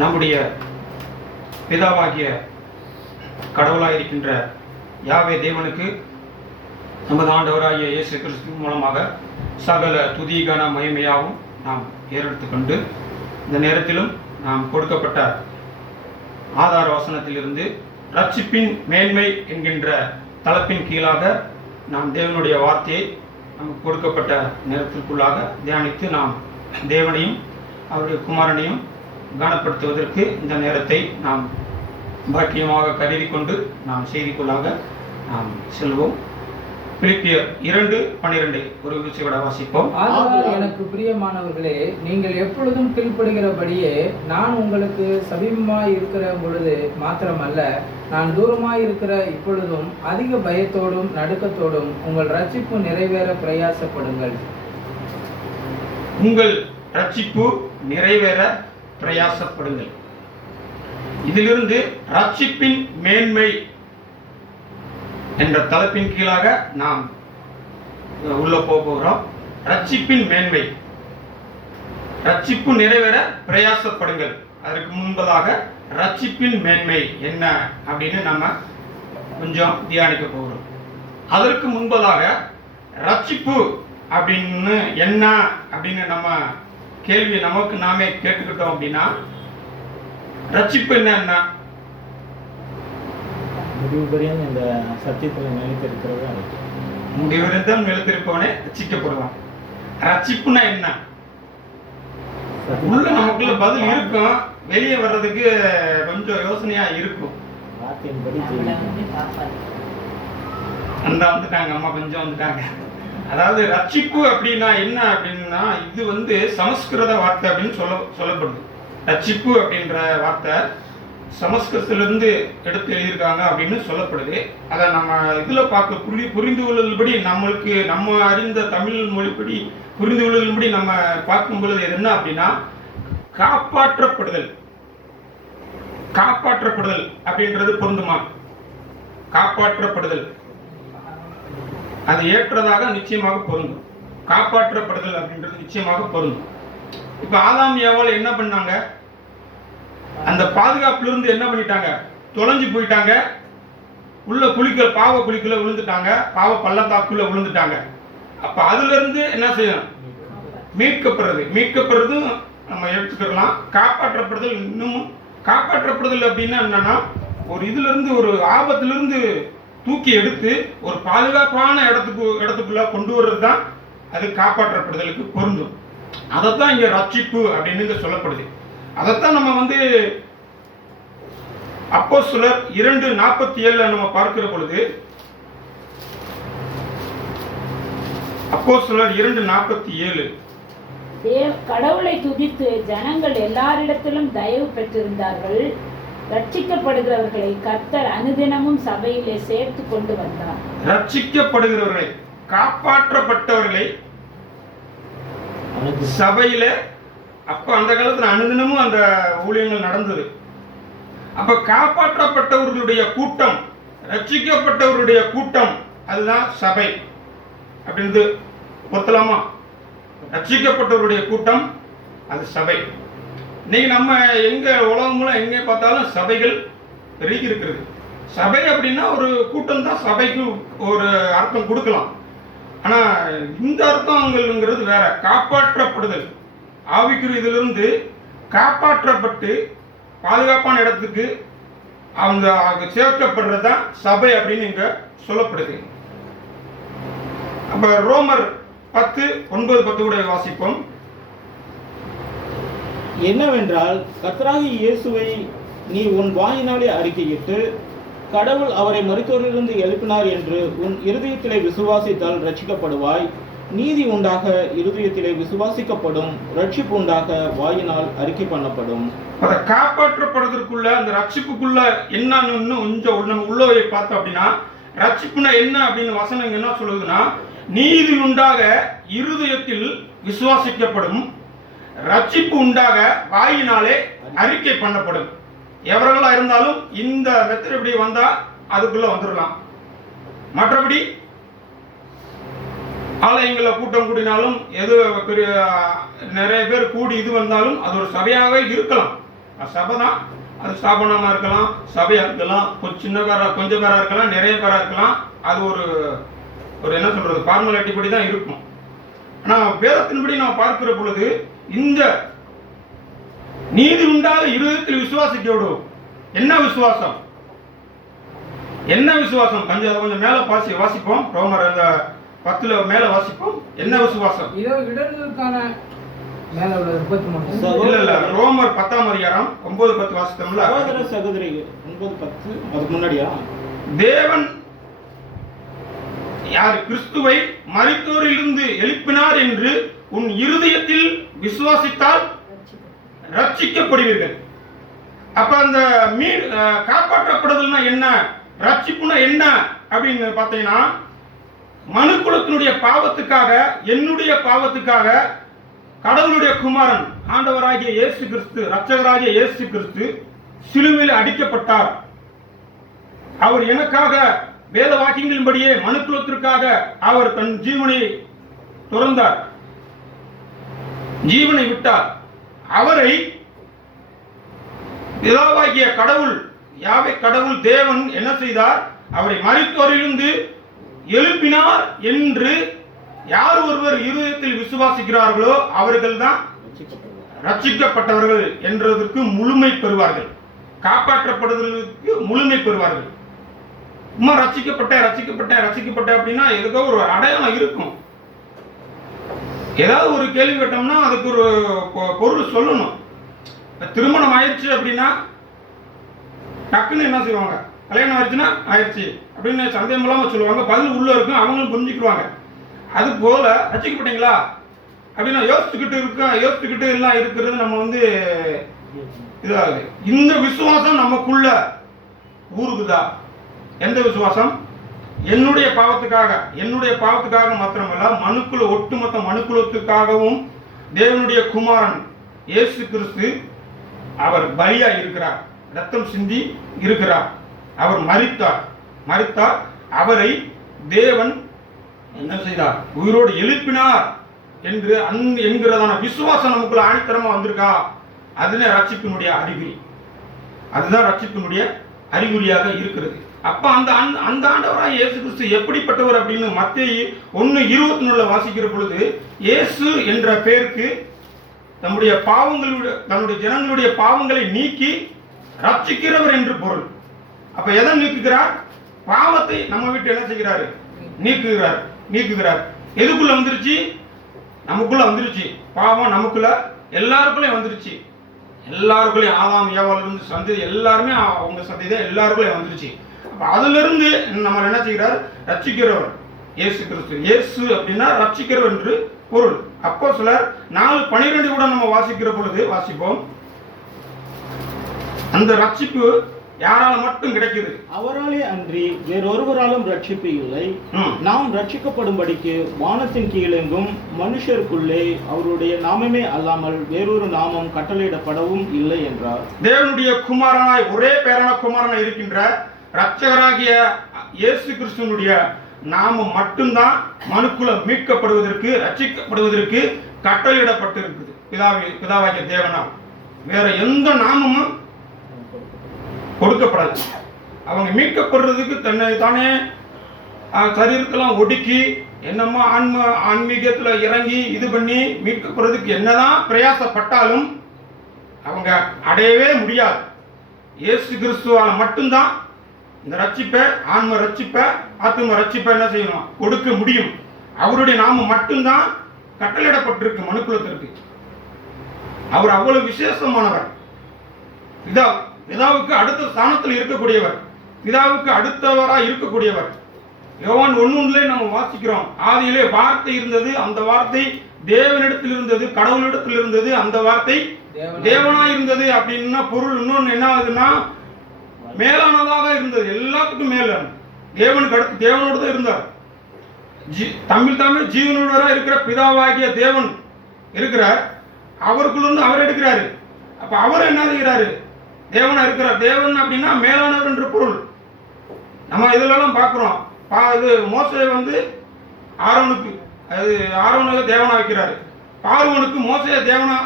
நம்முடைய பிதாவாகிய கடவுளாயிருக்கின்ற யாவே தேவனுக்கு நமது ஆண்டவராகிய இயேசு கிறிஸ்து மூலமாக சகல துதி கன மகிமையாகவும் நாம் ஏறெடுத்து கொண்டு இந்த நேரத்திலும் நாம் கொடுக்கப்பட்ட ஆதார வசனத்திலிருந்து ரட்சிப்பின் மேன்மை என்கின்ற தலைப்பின் கீழாக நாம் தேவனுடைய வார்த்தையை நமக்கு கொடுக்கப்பட்ட நேரத்திற்குள்ளாக தியானித்து நாம் தேவனையும் அவருடைய குமாரனையும் கனப்படுத்துவதற்கு இந்த நேரத்தை நாம் பாக்கியமாக கருதி கொண்டு நாம் செய்திக்குள்ளாக நாம் செல்வோம். பிலிப்பியர் 2:12 ஒரு விஷயோட வாசிப்போம். எனக்கு பிரியமானவர்களே, நீங்கள் எப்பொழுதும் கீழ்ப்படுகிறபடியே நான் உங்களுக்கு சமீபமாய் இருக்கிற பொழுது மாத்திரமல்ல, நான் தூரமாய் இருக்கிற இப்பொழுதும் அதிக பயத்தோடும் நடுக்கத்தோடும் உங்கள் ரட்சிப்பு நிறைவேற பிரயாசப்படுங்கள். உங்கள் ரட்சிப்பு நிறைவேற பிரயாசப்படுங்கள். இதிலிருந்து ரட்சிப்பின் மேன்மை என்ற தலைப்பின் கீழாக நாம் உள்ள போகிறோம். ரட்சிப்பின் மேன்மை, ரட்சிப்பு நிறைவேற பிரயாசப்படுங்கள். அதற்கு முன்பதாக ரட்சிப்பின் மேன்மை என்ன அப்படின்னு நம்ம கொஞ்சம் தியானிக்க போகிறோம். அதற்கு முன்பதாக ரட்சிப்பு அப்படின்னு என்ன அப்படின்னு நம்ம கேள்வி நமக்கு நாமே கேட்டுக்கிட்டோம் அப்படின்னா, ரட்சிப்பு என்ன? முடிவுபடியும் இந்த சத்தியத்தில் நிலைத்திருக்கிறது. முடிவெடுத்தால் நிலைத்திருப்பவனே ரட்சிக்கப்படுவான். ரட்சிப்புனா என்ன? உள்ள நமக்குள்ள பதில் இருக்கும், வெளியே வர்றதுக்கு கொஞ்சம் யோசனையா இருக்கும். அந்த வந்துட்டாங்க அம்மா, கொஞ்சம் வந்துட்டாங்க. அதாவது ரட்சிப்பு அப்படின்னா என்ன அப்படின்னா, இது சமஸ்கிருத வார்த்தை அப்படின்னு சொல்லப்படுது. ரட்சிப்பு அப்படின்ற வார்த்தை சமஸ்கிருதத்திலிருந்து எடுத்து எழுதியிருக்காங்க அப்படின்னு சொல்லப்படுது. அதை நம்ம இதில் புரிந்து கொள்ளும்படி நம்ம அறிந்த தமிழ் மொழிப்படி புரிந்து கொள்ளும்படி நம்ம பார்க்கும் பொழுது என்ன அப்படின்னா, காப்பாற்றப்படுதல். காப்பாற்றப்படுதல் அப்படின்றது பொருந்துமா? காப்பாற்றப்படுதல் அது ஏற்றதாக நிச்சயமாக பொருந்தும். காப்பாற்றப்படுதல் அப்படின்றது நிச்சயமாக பொருந்தும். இப்ப ஆதாம் ஏவாள் என்ன பண்ணாங்க? அந்த பாதுகாப்புல இருந்து என்ன பண்ணிட்டாங்க? தொலைஞ்சு போயிட்டாங்க. உள்ள பாவ குழிக்குள்ள விழுந்துட்டாங்க, பாவ பள்ளத்தாக்குள்ள விழுந்துட்டாங்க. அப்ப அதுல இருந்து என்ன செய்யணும்? மீட்கப்படுறதும் நம்ம எடுத்துக்கலாம். காப்பாற்றப்படுதல் இன்னமும் காப்பாற்றப்படுதல் அப்படின்னா என்னன்னா, ஒரு இதுல இருந்து ஒரு ஆபத்துல இருந்து தூக்கி எடுத்து ஒரு பாதுகாப்பான இடத்துக்குள்ள கொண்டு வர்றது தான் அது காப்பாற்றப்படுதலுக்கு பொருந்தும். அதைத்தான் இங்க ரட்சிப்பு அப்படின்னு சொல்லப்படுது. அதைத்தான் நம்ம அப்போஸ்தலர் 2:47 நம்ம பார்க்கிற பொழுது, அப்போஸ்தலர் 2:47 கடவுளை துதித்து ஜனங்கள் எல்லாரிடத்திலும் தயவு பெற்றிருந்தார்கள். ரட்சிக்கப்படுகிறவர்களை கர்த்தர் அனுதினமும் சபையிலே சேர்த்து கொண்டு வந்தார். ரட்சிக்கப்படுகிறவர்களை, காப்பாற்றப்பட்டவர்களை சபையில அப்ப அந்த காலத்துல அனுதினமும் அந்த ஊழியங்கள் நடந்தது. அப்ப காப்பாற்றப்பட்டவர்களுடைய கூட்டம், ரட்சிக்கப்பட்டவர்களுடைய கூட்டம், அதுதான் சபை அப்படின்றது ஒத்தலாமா? ரட்சிக்கப்பட்டவருடைய கூட்டம் அது சபை. இன்னைக்கு நம்ம எங்க உலகம் மூலம் எங்கே பார்த்தாலும் சபைகள் பெருகி இருக்கிறது. சபை அப்படின்னா ஒரு கூட்டம் தான். சபைக்கு ஒரு அர்த்தம் கொடுக்கலாம். ஆனா இந்த அர்த்தங்கிறது வேற. காப்பாற்றப்படுதல், ஆவிக்குரிய இதிலிருந்து காப்பாற்றப்பட்டு பாதுகாப்பான இடத்துக்கு அவங்க சேர்க்கப்படுறதுதான் சபை அப்படின்னு இங்க சொல்லப்படுது. அப்ப ரோமர் 10:9-10 கூட வாசிப்போம். என்னவென்றால், கர்த்தராகிய இயேசுவை நீ உன் வாயினாலே அறிக்கையிட்டு கடவுள் அவரை மரித்தோரிலிருந்து எழுப்பினார் என்று உன் இருதயத்திலே விசுவாசித்தால் ரட்சிக்கப்படுவாய். நீதி உண்டாக இருதயத்திலே விசுவாசிக்கப்படும், ரட்சிப்பு உண்டாக வாயினால் அறிக்கை பண்ணப்படும். அதை காப்பாற்றப்படுவதற்குள்ள அந்த ரட்சிப்புக்குள்ள என்னன்னு கொஞ்சம் நம்ம உள்ளவை பார்த்தோம் அப்படின்னா, ரட்சிப்புனா என்ன அப்படின்னு வசனம் என்ன சொல்லுதுன்னா, நீதி உண்டாக இருதயத்தில் விசுவாசிக்கப்படும், ரட்சிப்பு உண்டாக வாயினாலே அறிக்கை பண்ணப்படும். எவர்களா இருந்தாலும் இந்த மெத்தட் இப்படி வந்தா அதுக்குள்ள வந்துடலாம். மற்றபடி ஆலயங்கள கூட்டம் கூடினாலும், எது பெரிய நிறைய பேர் கூடி இது வந்தாலும் அது ஒரு சபையாகவே இருக்கலாம். சபை தான். அது ஸ்தாபனமாக இருக்கலாம், சபையாக இருக்கலாம், கொஞ்சம் பேராக இருக்கலாம், நிறைய பேராக இருக்கலாம். அது ஒரு என்ன சொல்றது, ஃபார்மாலிட்டி படி தான் இருக்கும். ஆனால் வேதத்தின்படி நாம் பார்க்கிற பொழுது இந்த நீதி உண்டாக இருதயத்தில் விசுவாசிக்க விடுவோம். என்ன விசுவாசம்? என்ன விசுவாசம்? கொஞ்சம் மேல வாசிப்போம். ரோமர் 10 மேல வாசிப்போம். என்ன விசுவாசம்? இதோ இடர்களுக்கான மேல உள்ள 33. இல்ல ரோமர் 10ஆம் அதிகாரம் 9-10 வாசித்தோம்ல. சகோதர சகோதரிகள் 9-10 அதுக்கு முன்னாடியா? தேவன் யார் கிறிஸ்துவை மரித்தோரிலிருந்து எழுப்பினார் என்று உன் இருதயத்தில் விசுவாசித்தால் ரட்சிக்கப்படுவீர்கள். அப்ப அந்த காப்பாற்றப்படுதல்னா என்ன, ரட்சிப்புனா என்ன அப்படின்னு பார்த்தீங்கன்னா, மனுக்குலத்தினுடைய பாவத்துக்காக, என்னுடைய பாவத்துக்காக கடவுளுடைய குமாரன் ஆண்டவராகிய இயேசு கிறிஸ்து, இரட்சகராகிய இயேசு கிறிஸ்து சிலுவையில் அடிக்கப்பட்டார். அவர் எனக்காக வேத வாக்கியங்களின்படியே மனுக்குலத்திற்காக அவர் தன் ஜீவனை துறந்தார், ஜீவனை விட்டார். அவரை பிதாவாகிய கடவுள், யாவே கடவுள் தேவன் என்ன செய்தார்? அவரை மரித்தோரிலிருந்து எழுப்பினார் என்று யார் ஒருவர் இருதயத்தில் விசுவாசிக்கிறார்களோ அவர்கள் தான் ரட்சிக்கப்பட்டவர்கள் என்றதற்கு முழுமை பெறுவார்கள், காப்பாற்றப்படுவதற்கு முழுமை பெறுவார்கள். சும்மா ரட்சிக்கப்பட்ட அப்படின்னா எதுக்கோ ஒரு அடையாளம் இருக்கும். ஏதாவது ஒரு கேள்வி கேட்டோம்னா அதுக்கு ஒரு பொருள் சொல்லணும். திருமணம் ஆயிடுச்சு அப்படின்னா டக்குன்னு என்ன செய்வாங்க, கல்யாணம் ஆயிடுச்சுன்னா ஆயிடுச்சு அப்படின்னு சந்தேகம் இல்லாம சொல்லுவாங்க. பதில் உள்ள இருக்கும், அவங்களும் புரிஞ்சுக்குவாங்க. அது போல ரசிக்கப்பட்டீங்களா அப்படின்னா யோசிச்சுக்கிட்டு எல்லாம் இருக்கிறது நம்ம இதாகுது. இந்த விசுவாசம் நமக்குள்ள ஊருக்குதா? எந்த விசுவாசம்? என்னுடைய பாவத்துக்காக மாத்திரமல்ல, ஒட்டுமொத்த மனுக்குலத்துக்காகவும் தேவனுடைய குமாரன் இயேசு கிறிஸ்து அவர் பலியா இருக்கிறார், ரத்தம் சிந்தி இருக்கிறார். அவர் மரித்தார். அவரை தேவன் என்ன செய்தார்? உயிரோடு எழுப்பினார் என்று என்கிறதான விசுவாசம் நமக்குள்ள ஆணித்தரமா வந்திருக்கா? அதுதான் ரட்சிப்பினுடைய அறிகுறி. அதுதான் ரட்சிப்பினுடைய அறிகுறியாக இருக்கிறது. அப்ப அந்த ஆண்டவராக இயேசு கிறிஸ்து எப்படிப்பட்டவர் அப்படின்னு மத்தேயு 1:24 வாசிக்கிற பொழுது, இயேசு என்ற பெயருக்கு தன்னுடைய ஜனங்களுடைய பாவங்களை நீக்கி ரட்சிக்கிறவர் என்று பொருள். அப்ப எதை நீக்குகிறார்? பாவத்தை நம்ம வீட்டு என்ன செய்கிறாரு? நீக்குகிறார். எதுக்குள்ள வந்துருச்சு? நமக்குள்ள வந்துருச்சு. பாவம் நமக்குள்ள எல்லாருக்குள்ளே வந்துருச்சு. எல்லாருக்குள்ளேயும் ஆதாம் ஏவாளிலிருந்து சந்ததி எல்லாருமே அவங்க சந்ததி எல்லாருக்குள்ளே வந்துருச்சு. அப்ப அதுல இருந்து நம்ம என்ன செய்கிறார்? ரட்சிக்கிறவர் இயேசு கிறிஸ்து. இயேசு அப்படின்னா ரட்சிக்கிறவர் என்று பொருள். அப்போஸ்தலர் 4:12 கூட நம்ம வாசிக்கிற பொழுது வாசிப்போம். அந்த ரட்சிப்பு யாரால மட்டும் கிடைக்குது? அவராலே அன்றி வேறொருவராலும் ரட்சிப்பு இல்லை. நாம் ரட்சிக்கப்படும்படிக்கு வானத்தின் கீழெங்கும் மனுஷருக்குள்ளே அவருடைய நாமமே அல்லாமல் வேறொரு நாமம் கட்டளையிடப்படவும் இல்லை என்றார். தேவனுடைய குமாரனாய், ஒரே பேரான குமாரனாய் இருக்கின்ற இரட்சகராகிய இயேசு கிறிஸ்துவினுடைய நாமம் மட்டும்தான் மனுக்குலம் மீட்கப்படுவதற்கு, ரட்சிக்கப்படுவதற்கு கட்டளையிடப்பட்டிருக்குது பிதாவாகிய தேவனால். வேற எந்த நாமமும் கொடுக்கப்படாது. அவங்க மீட்கப்படுறதுக்கு தன்னை தானே சரீரத்தெல்லாம் ஒடுக்கி என்னமோ ஆன்மீகத்துல இறங்கி இது பண்ணி மீட்கப்படுறதுக்கு என்னதான் பிரயாசப்பட்டாலும் அவங்க அடையவே முடியாது. இயேசு கிறிஸ்துவால மட்டும்தான் இந்த ரட்சிப்பை, ஆன்ம ரட்சிப்பை, ஆத்ம ரட்சிப்பை என்ன செய்யணும்? கொடுக்க முடியும். அவருடைய நாமம் மட்டும்தான் கட்டளையிடப்பட்டிருக்கு மனுக்குலத்திற்கு. அவர் அவ்வளவு விசேஷமானவர். பிதாவுக்கு அடுத்த ஸ்தானத்தில் இருக்கக்கூடியவர், பிதாவுக்கு அடுத்தவராக இருக்கக்கூடியவர். யோவான் 1:1 நம்ம வாசிக்கிறோம், ஆதியிலே வார்த்தை இருந்தது, அந்த வார்த்தை தேவனிடத்தில் இருந்தது, கடவுளிடத்தில் இருந்தது, அந்த வார்த்தை தேவனாய் இருந்தது. அப்படின்னா பொருள் இன்னொன்று என்ன ஆகுதுன்னா, மேலானதாக இருந்தது, எல்லாத்துக்கும் மேலான தேவனுக்கு அடுத்து தேவனோடு தான் இருந்தார். தமிழ் ஜீவனோட இருக்கிற பிதாவாகிய தேவன் இருக்கிறார், அவருக்குள்ள இருந்து அவர் எடுக்கிறாரு. அப்ப அவர் என்ன செய்கிறாரு? தேவனா இருக்கிறார். தேவன் அப்படின்னா மேலானவர் என்று பொருள். நம்ம இதுலலாம் பார்க்கிறோம். இது மோசே ஆரோனுக்கு தேவனா வைக்கிறாரு, பார்வோனுக்கு மோசையை தேவனா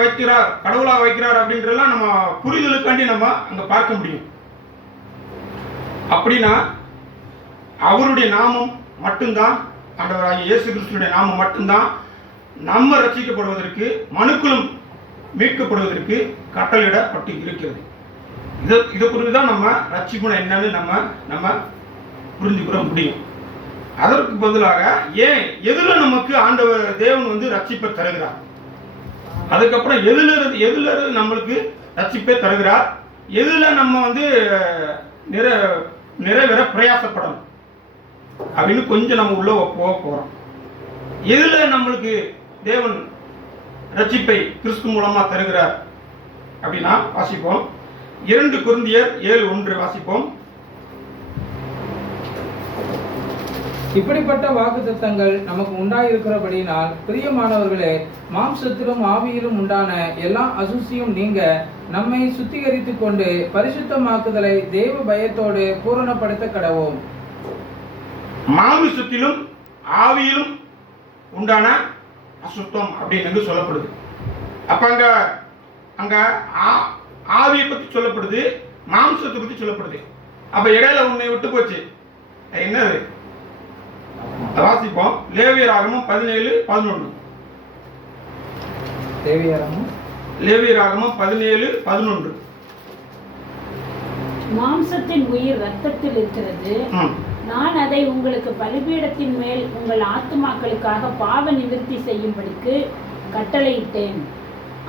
வைக்கிறார், கடவுளாக வைக்கிறார் அப்படின்றதெல்லாம் நம்ம புரிதலுக்காண்டி நம்ம அங்க பார்க்க முடியும். அப்படின்னா அவருடைய நாமம் மட்டும்தான், ஆண்டவராகிய இயேசு கிறிஸ்துடைய நாமம் மட்டும்தான் நம்ம ரட்சிக்கப்படுவதற்கு, மனுக்குலம் மீட்கப்படுவதற்கு கட்டளையிடப்பட்டு இருக்கிறது. இதை குறித்து தான் நம்ம ரட்சிப்பு என்னன்னு நம்ம புரிஞ்சுக்கிற முடியும். அதற்கு பதிலாக ஏன் எதுல நமக்கு ஆண்டவர் தேவன் வந்து ரட்சிப்பை தருகிறார், அதுக்கப்புறம் எதுல நம்மளுக்கு ரட்சிப்பை தருகிறார், எதுல நம்ம வந்து நிறைவேற பிரயாசப்படணும் அப்படின்னு கொஞ்சம் நம்ம உள்ள போக போறோம். எதுல நம்மளுக்கு தேவன் ரட்சிப்பை கிறிஸ்து மூலமா தருகிறார் அப்படின்னா வாசிப்போம். 2 கொரிந்தியர் 7:1 வாசிப்போம். இப்படிப்பட்ட வாக்குத்தத்தங்கள் நமக்கு உண்டாயிருக்கிறபடியினால் பிரியமானவர்களே, மாம்சத்திலும் ஆவியிலும் உண்டான எல்லா அசுசியும் நீங்க நம்மை சுத்திகரித்துக் கொண்டு பரிசுத்தமாக்குதலை தேவ பயத்தோடு பூரணப்படுத்த கடவோம். மாமிசத்திலும் ஆவியிலும் உண்டான அசுத்தம் அப்படின்னு சொல்லப்படுது. அப்ப அங்க ஆவியை பத்தி சொல்லப்படுது, மாம்சத்தை பத்தி சொல்லப்படுது. அப்ப இடையில உன்னை விட்டு போச்சு, என்னது? வாசிப்போம். லேவியராகமம் 17:11. லேவியராகமம் 17:11. மாம்சத்தின் உயிர் இரத்தத்தில் இருக்கிறது. நான் அதை உங்களுக்கு பலிபீடத்தின் மேல் உங்கள் ஆத்துமாக்களுக்காக பாவ நிவர்த்தி செய்யும்படிக்கு கட்டளையிட்டேன்.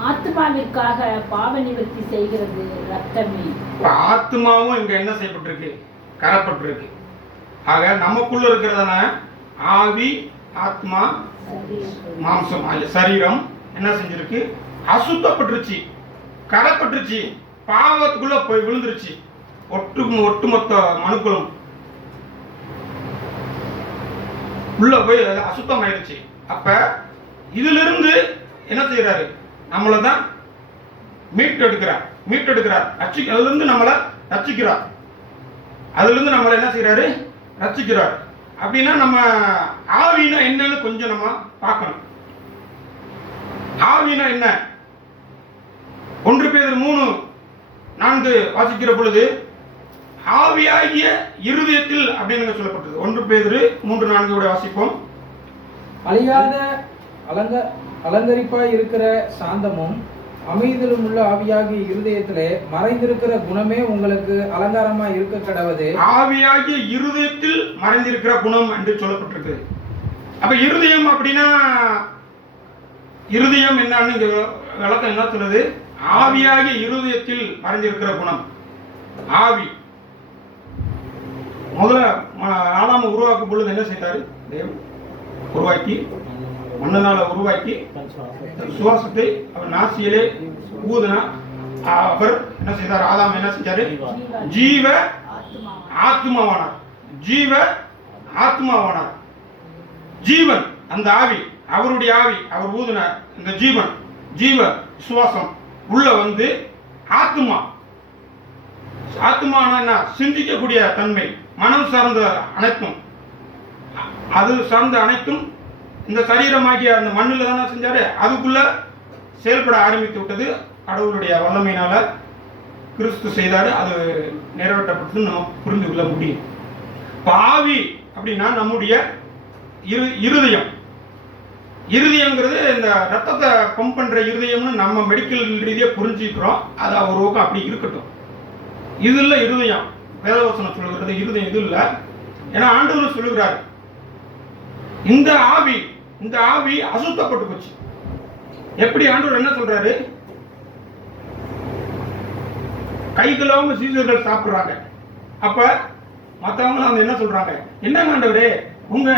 ஆத்மாவிற்காக பாவ நிவர்த்தி செய்கிறது ரத்தமே. ஆத்மாவும் இங்க என்ன செய்யப்பட்டிருக்கு? கரப்பட்டிருக்கு. ஆக நமக்குள்ள இருக்கிறதான ஆவி, ஆத்மா, மாம்சம், சரீரம் என்ன செஞ்சிருக்கு? அசுத்தப்பட்டுருச்சு, கரப்பட்டுருச்சு, பாவத்துக்குள்ள போய் விழுந்துருச்சு. ஒட்டுமொத்த மனுக்குலம் உள்ள போய் அசுத்தம் ஆயிடுச்சு. அப்ப இதுல இருந்து என்ன செய்யறாரு? நம்மளதான் மீட்டெடுக்கிறார். அதுல இருந்து நம்மளை ரட்சிக்கிறார். அதுல இருந்து நம்மளை என்ன செய்யறாரு? ரட்சிக்கிறார். அப்படின்னா நம்ம ஆவினா என்னன்னு கொஞ்சம் நம்ம பார்க்கணும். ஆவினா என்ன? 1 பேதுரு 3:4 வாசிக்கிற பொழுது ஆவியாகிய இருதயத்தில் அப்படின்னு சொல்லப்பட்டது. 1 பேதுரு 3:4 வாசிப்போம். அழியாத அலங்கரிப்பாய் இருக்கிற சாந்தமும் அமைதியிலும் உள்ள ஆவியாகிய இருதயத்திலே மறைந்திருக்கிற குணமே உங்களுக்கு அலங்காரமா இருக்க கடவது. ஆவியாகிய இருதயத்தில் மறைந்திருக்கிற குணம் என்று சொல்லப்பட்டிருக்கு. அப்ப இருதயம் அப்படின்னா இருதயம் என்னன்னு விளக்கம் என்ன சொல்லுது? ஆவியாகிய இருதயத்தில் மறைந்திருக்கிற குணம் ஆவி. முதல்ல ஆதாம உருவாக்கும் பொழுது என்ன செய்தாரு? தேவன் உருவாக்கி மண்ணனால உருவாக்கி சுவாசத்தை அவர் நாசியிலே ஊதுனா அவர் என்ன செய்தார்? ஆதாம் என்ன செஞ்சாரு? ஜீவ ஆத்மாவானார். ஜீவன் அந்த ஆவி, அவருடைய ஆவி, அவர் ஊதுனார். இந்த ஜீவ சுவாசம் உள்ள வந்து ஆத்மானா என்ன? சிந்திக்கக்கூடிய தன்மை, மனம் சார்ந்த அனைத்தும், அது சார்ந்த அனைத்தும் இந்த சரீரமாகிய அந்த மண்ணில் தானே செஞ்சாரு. அதுக்குள்ள செயல்பட ஆரம்பித்து விட்டது. கடவுளுடைய வல்லமையினால கிறிஸ்து செய்தாரு. அது நிறைவேற்றப்பட்டது நம்ம புரிந்து கொள்ள முடியும். ஆவி அப்படின்னா நம்முடைய இருதயங்கிறது இந்த ரத்தத்தை பம்ப் பண்ற இருதயம்னு நம்ம மெடிக்கல் ரீதியாக புரிஞ்சுக்கிறோம். அது ஒரு பக்கம் அப்படி இருக்கட்டும். இது இல்லை இருதயம். வேதவசனம் சொல்லுகிறது இருதயம் இது இல்லை. ஏன்னா ஆண்டவர் சொல்லுகிறார், இந்த ஆவி அசுத்தப்பட்டு போச்சு. எப்படி? ஆண்டவர் என்ன சொல்றாரு? கை கழுவாம சீசர்கள் சாப்பிடுறாங்க. அப்ப மற்றவங்க வந்து என்ன சொல்றாங்க? என்ன ஆண்டவரே, உங்க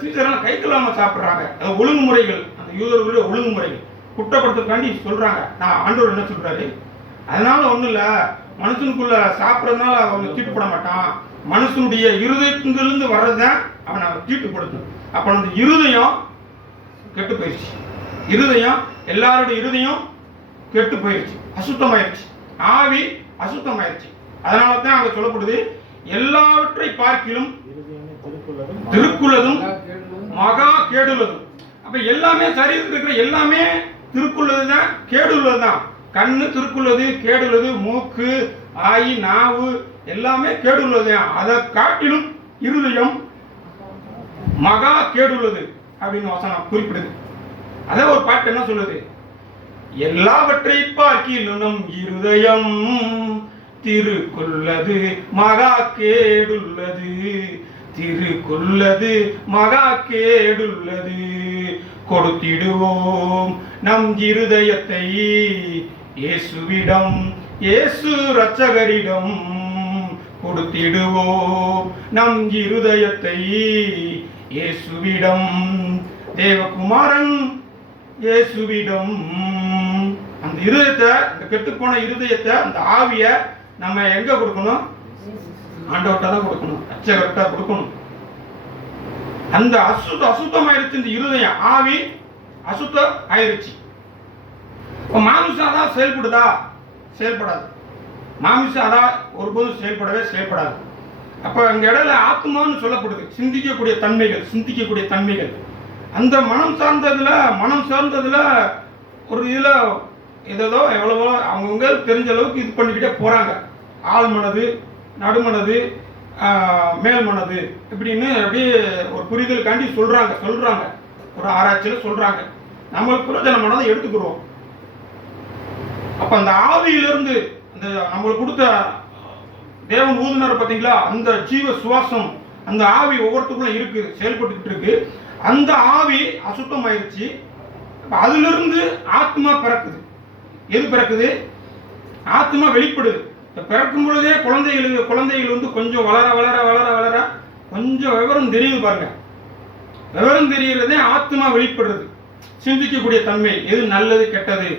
சீசர்கள் கை கழுவாம சாப்பிடுறாங்க. அது ஒழுங்குமுறைகள், அந்த யூதர்களுடைய ஒழுங்குமுறைகள் குற்றப்படுத்துறதுக்காண்டி சொல்றாங்க. நான் ஆண்டவர் என்ன சொல்றாரு? அதனால ஒண்ணும் இல்ல, மனுஷனுக்குள்ள சாப்பிட்றதுனால அவங்க தீட்டுப்பட மாட்டான். மனுஷனுடைய இருதயத்திலிருந்து வர்றதுதான் அவனை தீட்டுப்படுத்தும். அப்ப அந்த இருதயம் கெட்டு போயிடுச்சு. எல்லாருடைய இருதயம் கெட்டு போயிடுச்சு, அசுத்தமாயிருச்சு. ஆவி அசுத்தமாயிருச்சு. அதனால தான் அங்க சொல்லப்படுது, எல்லாவற்றை பார்க்கிலும் திருக்குள்ளதும் மகா கேடுள்ளதும். அப்ப எல்லாமே சரீரத்தில் இருக்கிற எல்லாமே திருக்குள்ளது தான், கேடுள்ளது தான். கண்ணு திருக்குள்ளது, கேடுள்ளது. மூக்கு, ஆயி, நாவு எல்லாமே கேடுள்ளது தான். அதை காட்டிலும் இருதயம் மகா கேடுள்ளது அப்படின்னு வசனம் குறிப்பிடுது. அதே ஒரு பாட்டு என்ன சொல்லுது? எல்லாவற்றை பார்க்கிலும் நம் இருதயம் திருக்குள்ளது மகா கேடுள்ளது, திருக்குள்ளது மகா கேடுள்ளது. கொடுத்திடுவோம் நம் இருதயத்தை இயேசுவிடம், இயேசு இரட்சகரிடம். கொடுத்திடுவோம் நம் இருதயத்தை இயேசுவிடம், தேவகுமாரன் இயேசுவிடம். அந்த இருதயத்தை, இந்த கெட்டுப்போன இருதயத்தை, அந்த ஆவிய நம்ம எங்க கொடுக்கணும்? ஆண்டவர்கிட்ட தான் கொடுக்கணும், இரட்சகர்கிட்ட கொடுக்கணும். அந்த அசுத்தமாயிருச்சு இந்த இருதயம், ஆவி அசுத்தம் ஆயிருச்சு. மாமிசம் அதான் செயல்படுதா? செயல்படாது. மாமிசம் அதான் ஒருபோதும் செயல்படாது. அப்ப அங்க இடையில ஆத்மான்னு சொல்லப்படுது, சிந்திக்கக்கூடிய தன்மைகள். அந்த மனம் சார்ந்ததுல ஒரு இதுல ஏதோ எவ்வளவோ அவங்கவுங்க தெரிஞ்ச அளவுக்கு இது பண்ணிக்கிட்டே போறாங்க. ஆள் மனது, நடுமனது, மேல் மனது இப்படின்னு அப்படியே ஒரு புரிதலுக்காண்டி சொல்றாங்க. ஒரு ஆராய்ச்சியில் சொல்றாங்க. நம்மளுக்கு பிரயோஜனமானதை எடுத்துக்கிறோம். அப்ப அந்த ஆவியிலிருந்து, அந்த நம்மளுக்கு கொடுத்த தேவன் ஊதுனார் பார்த்தீங்களா, அந்த ஜீவ சுவாசம், அந்த ஆவி ஒவ்வொருத்துக்குள்ள இருக்கு, செயல்பட்டு இருக்கு. அந்த ஆவி அசுத்தமாயிருச்சு. அதிலிருந்து ஆத்மா பிறக்குது. எது பிறக்குது? ஆத்மா வெளிப்படுது. பிறக்கும் பொழுதே குழந்தைகள் வந்து கொஞ்சம் வளர கொஞ்சம் விவரம் தெரியுது பாருங்க. விவரம் தெரிகிறதே ஆத்மா வெளிப்படுறது. சிந்திக்கக்கூடிய தன்மை, எது நல்லது கெட்டது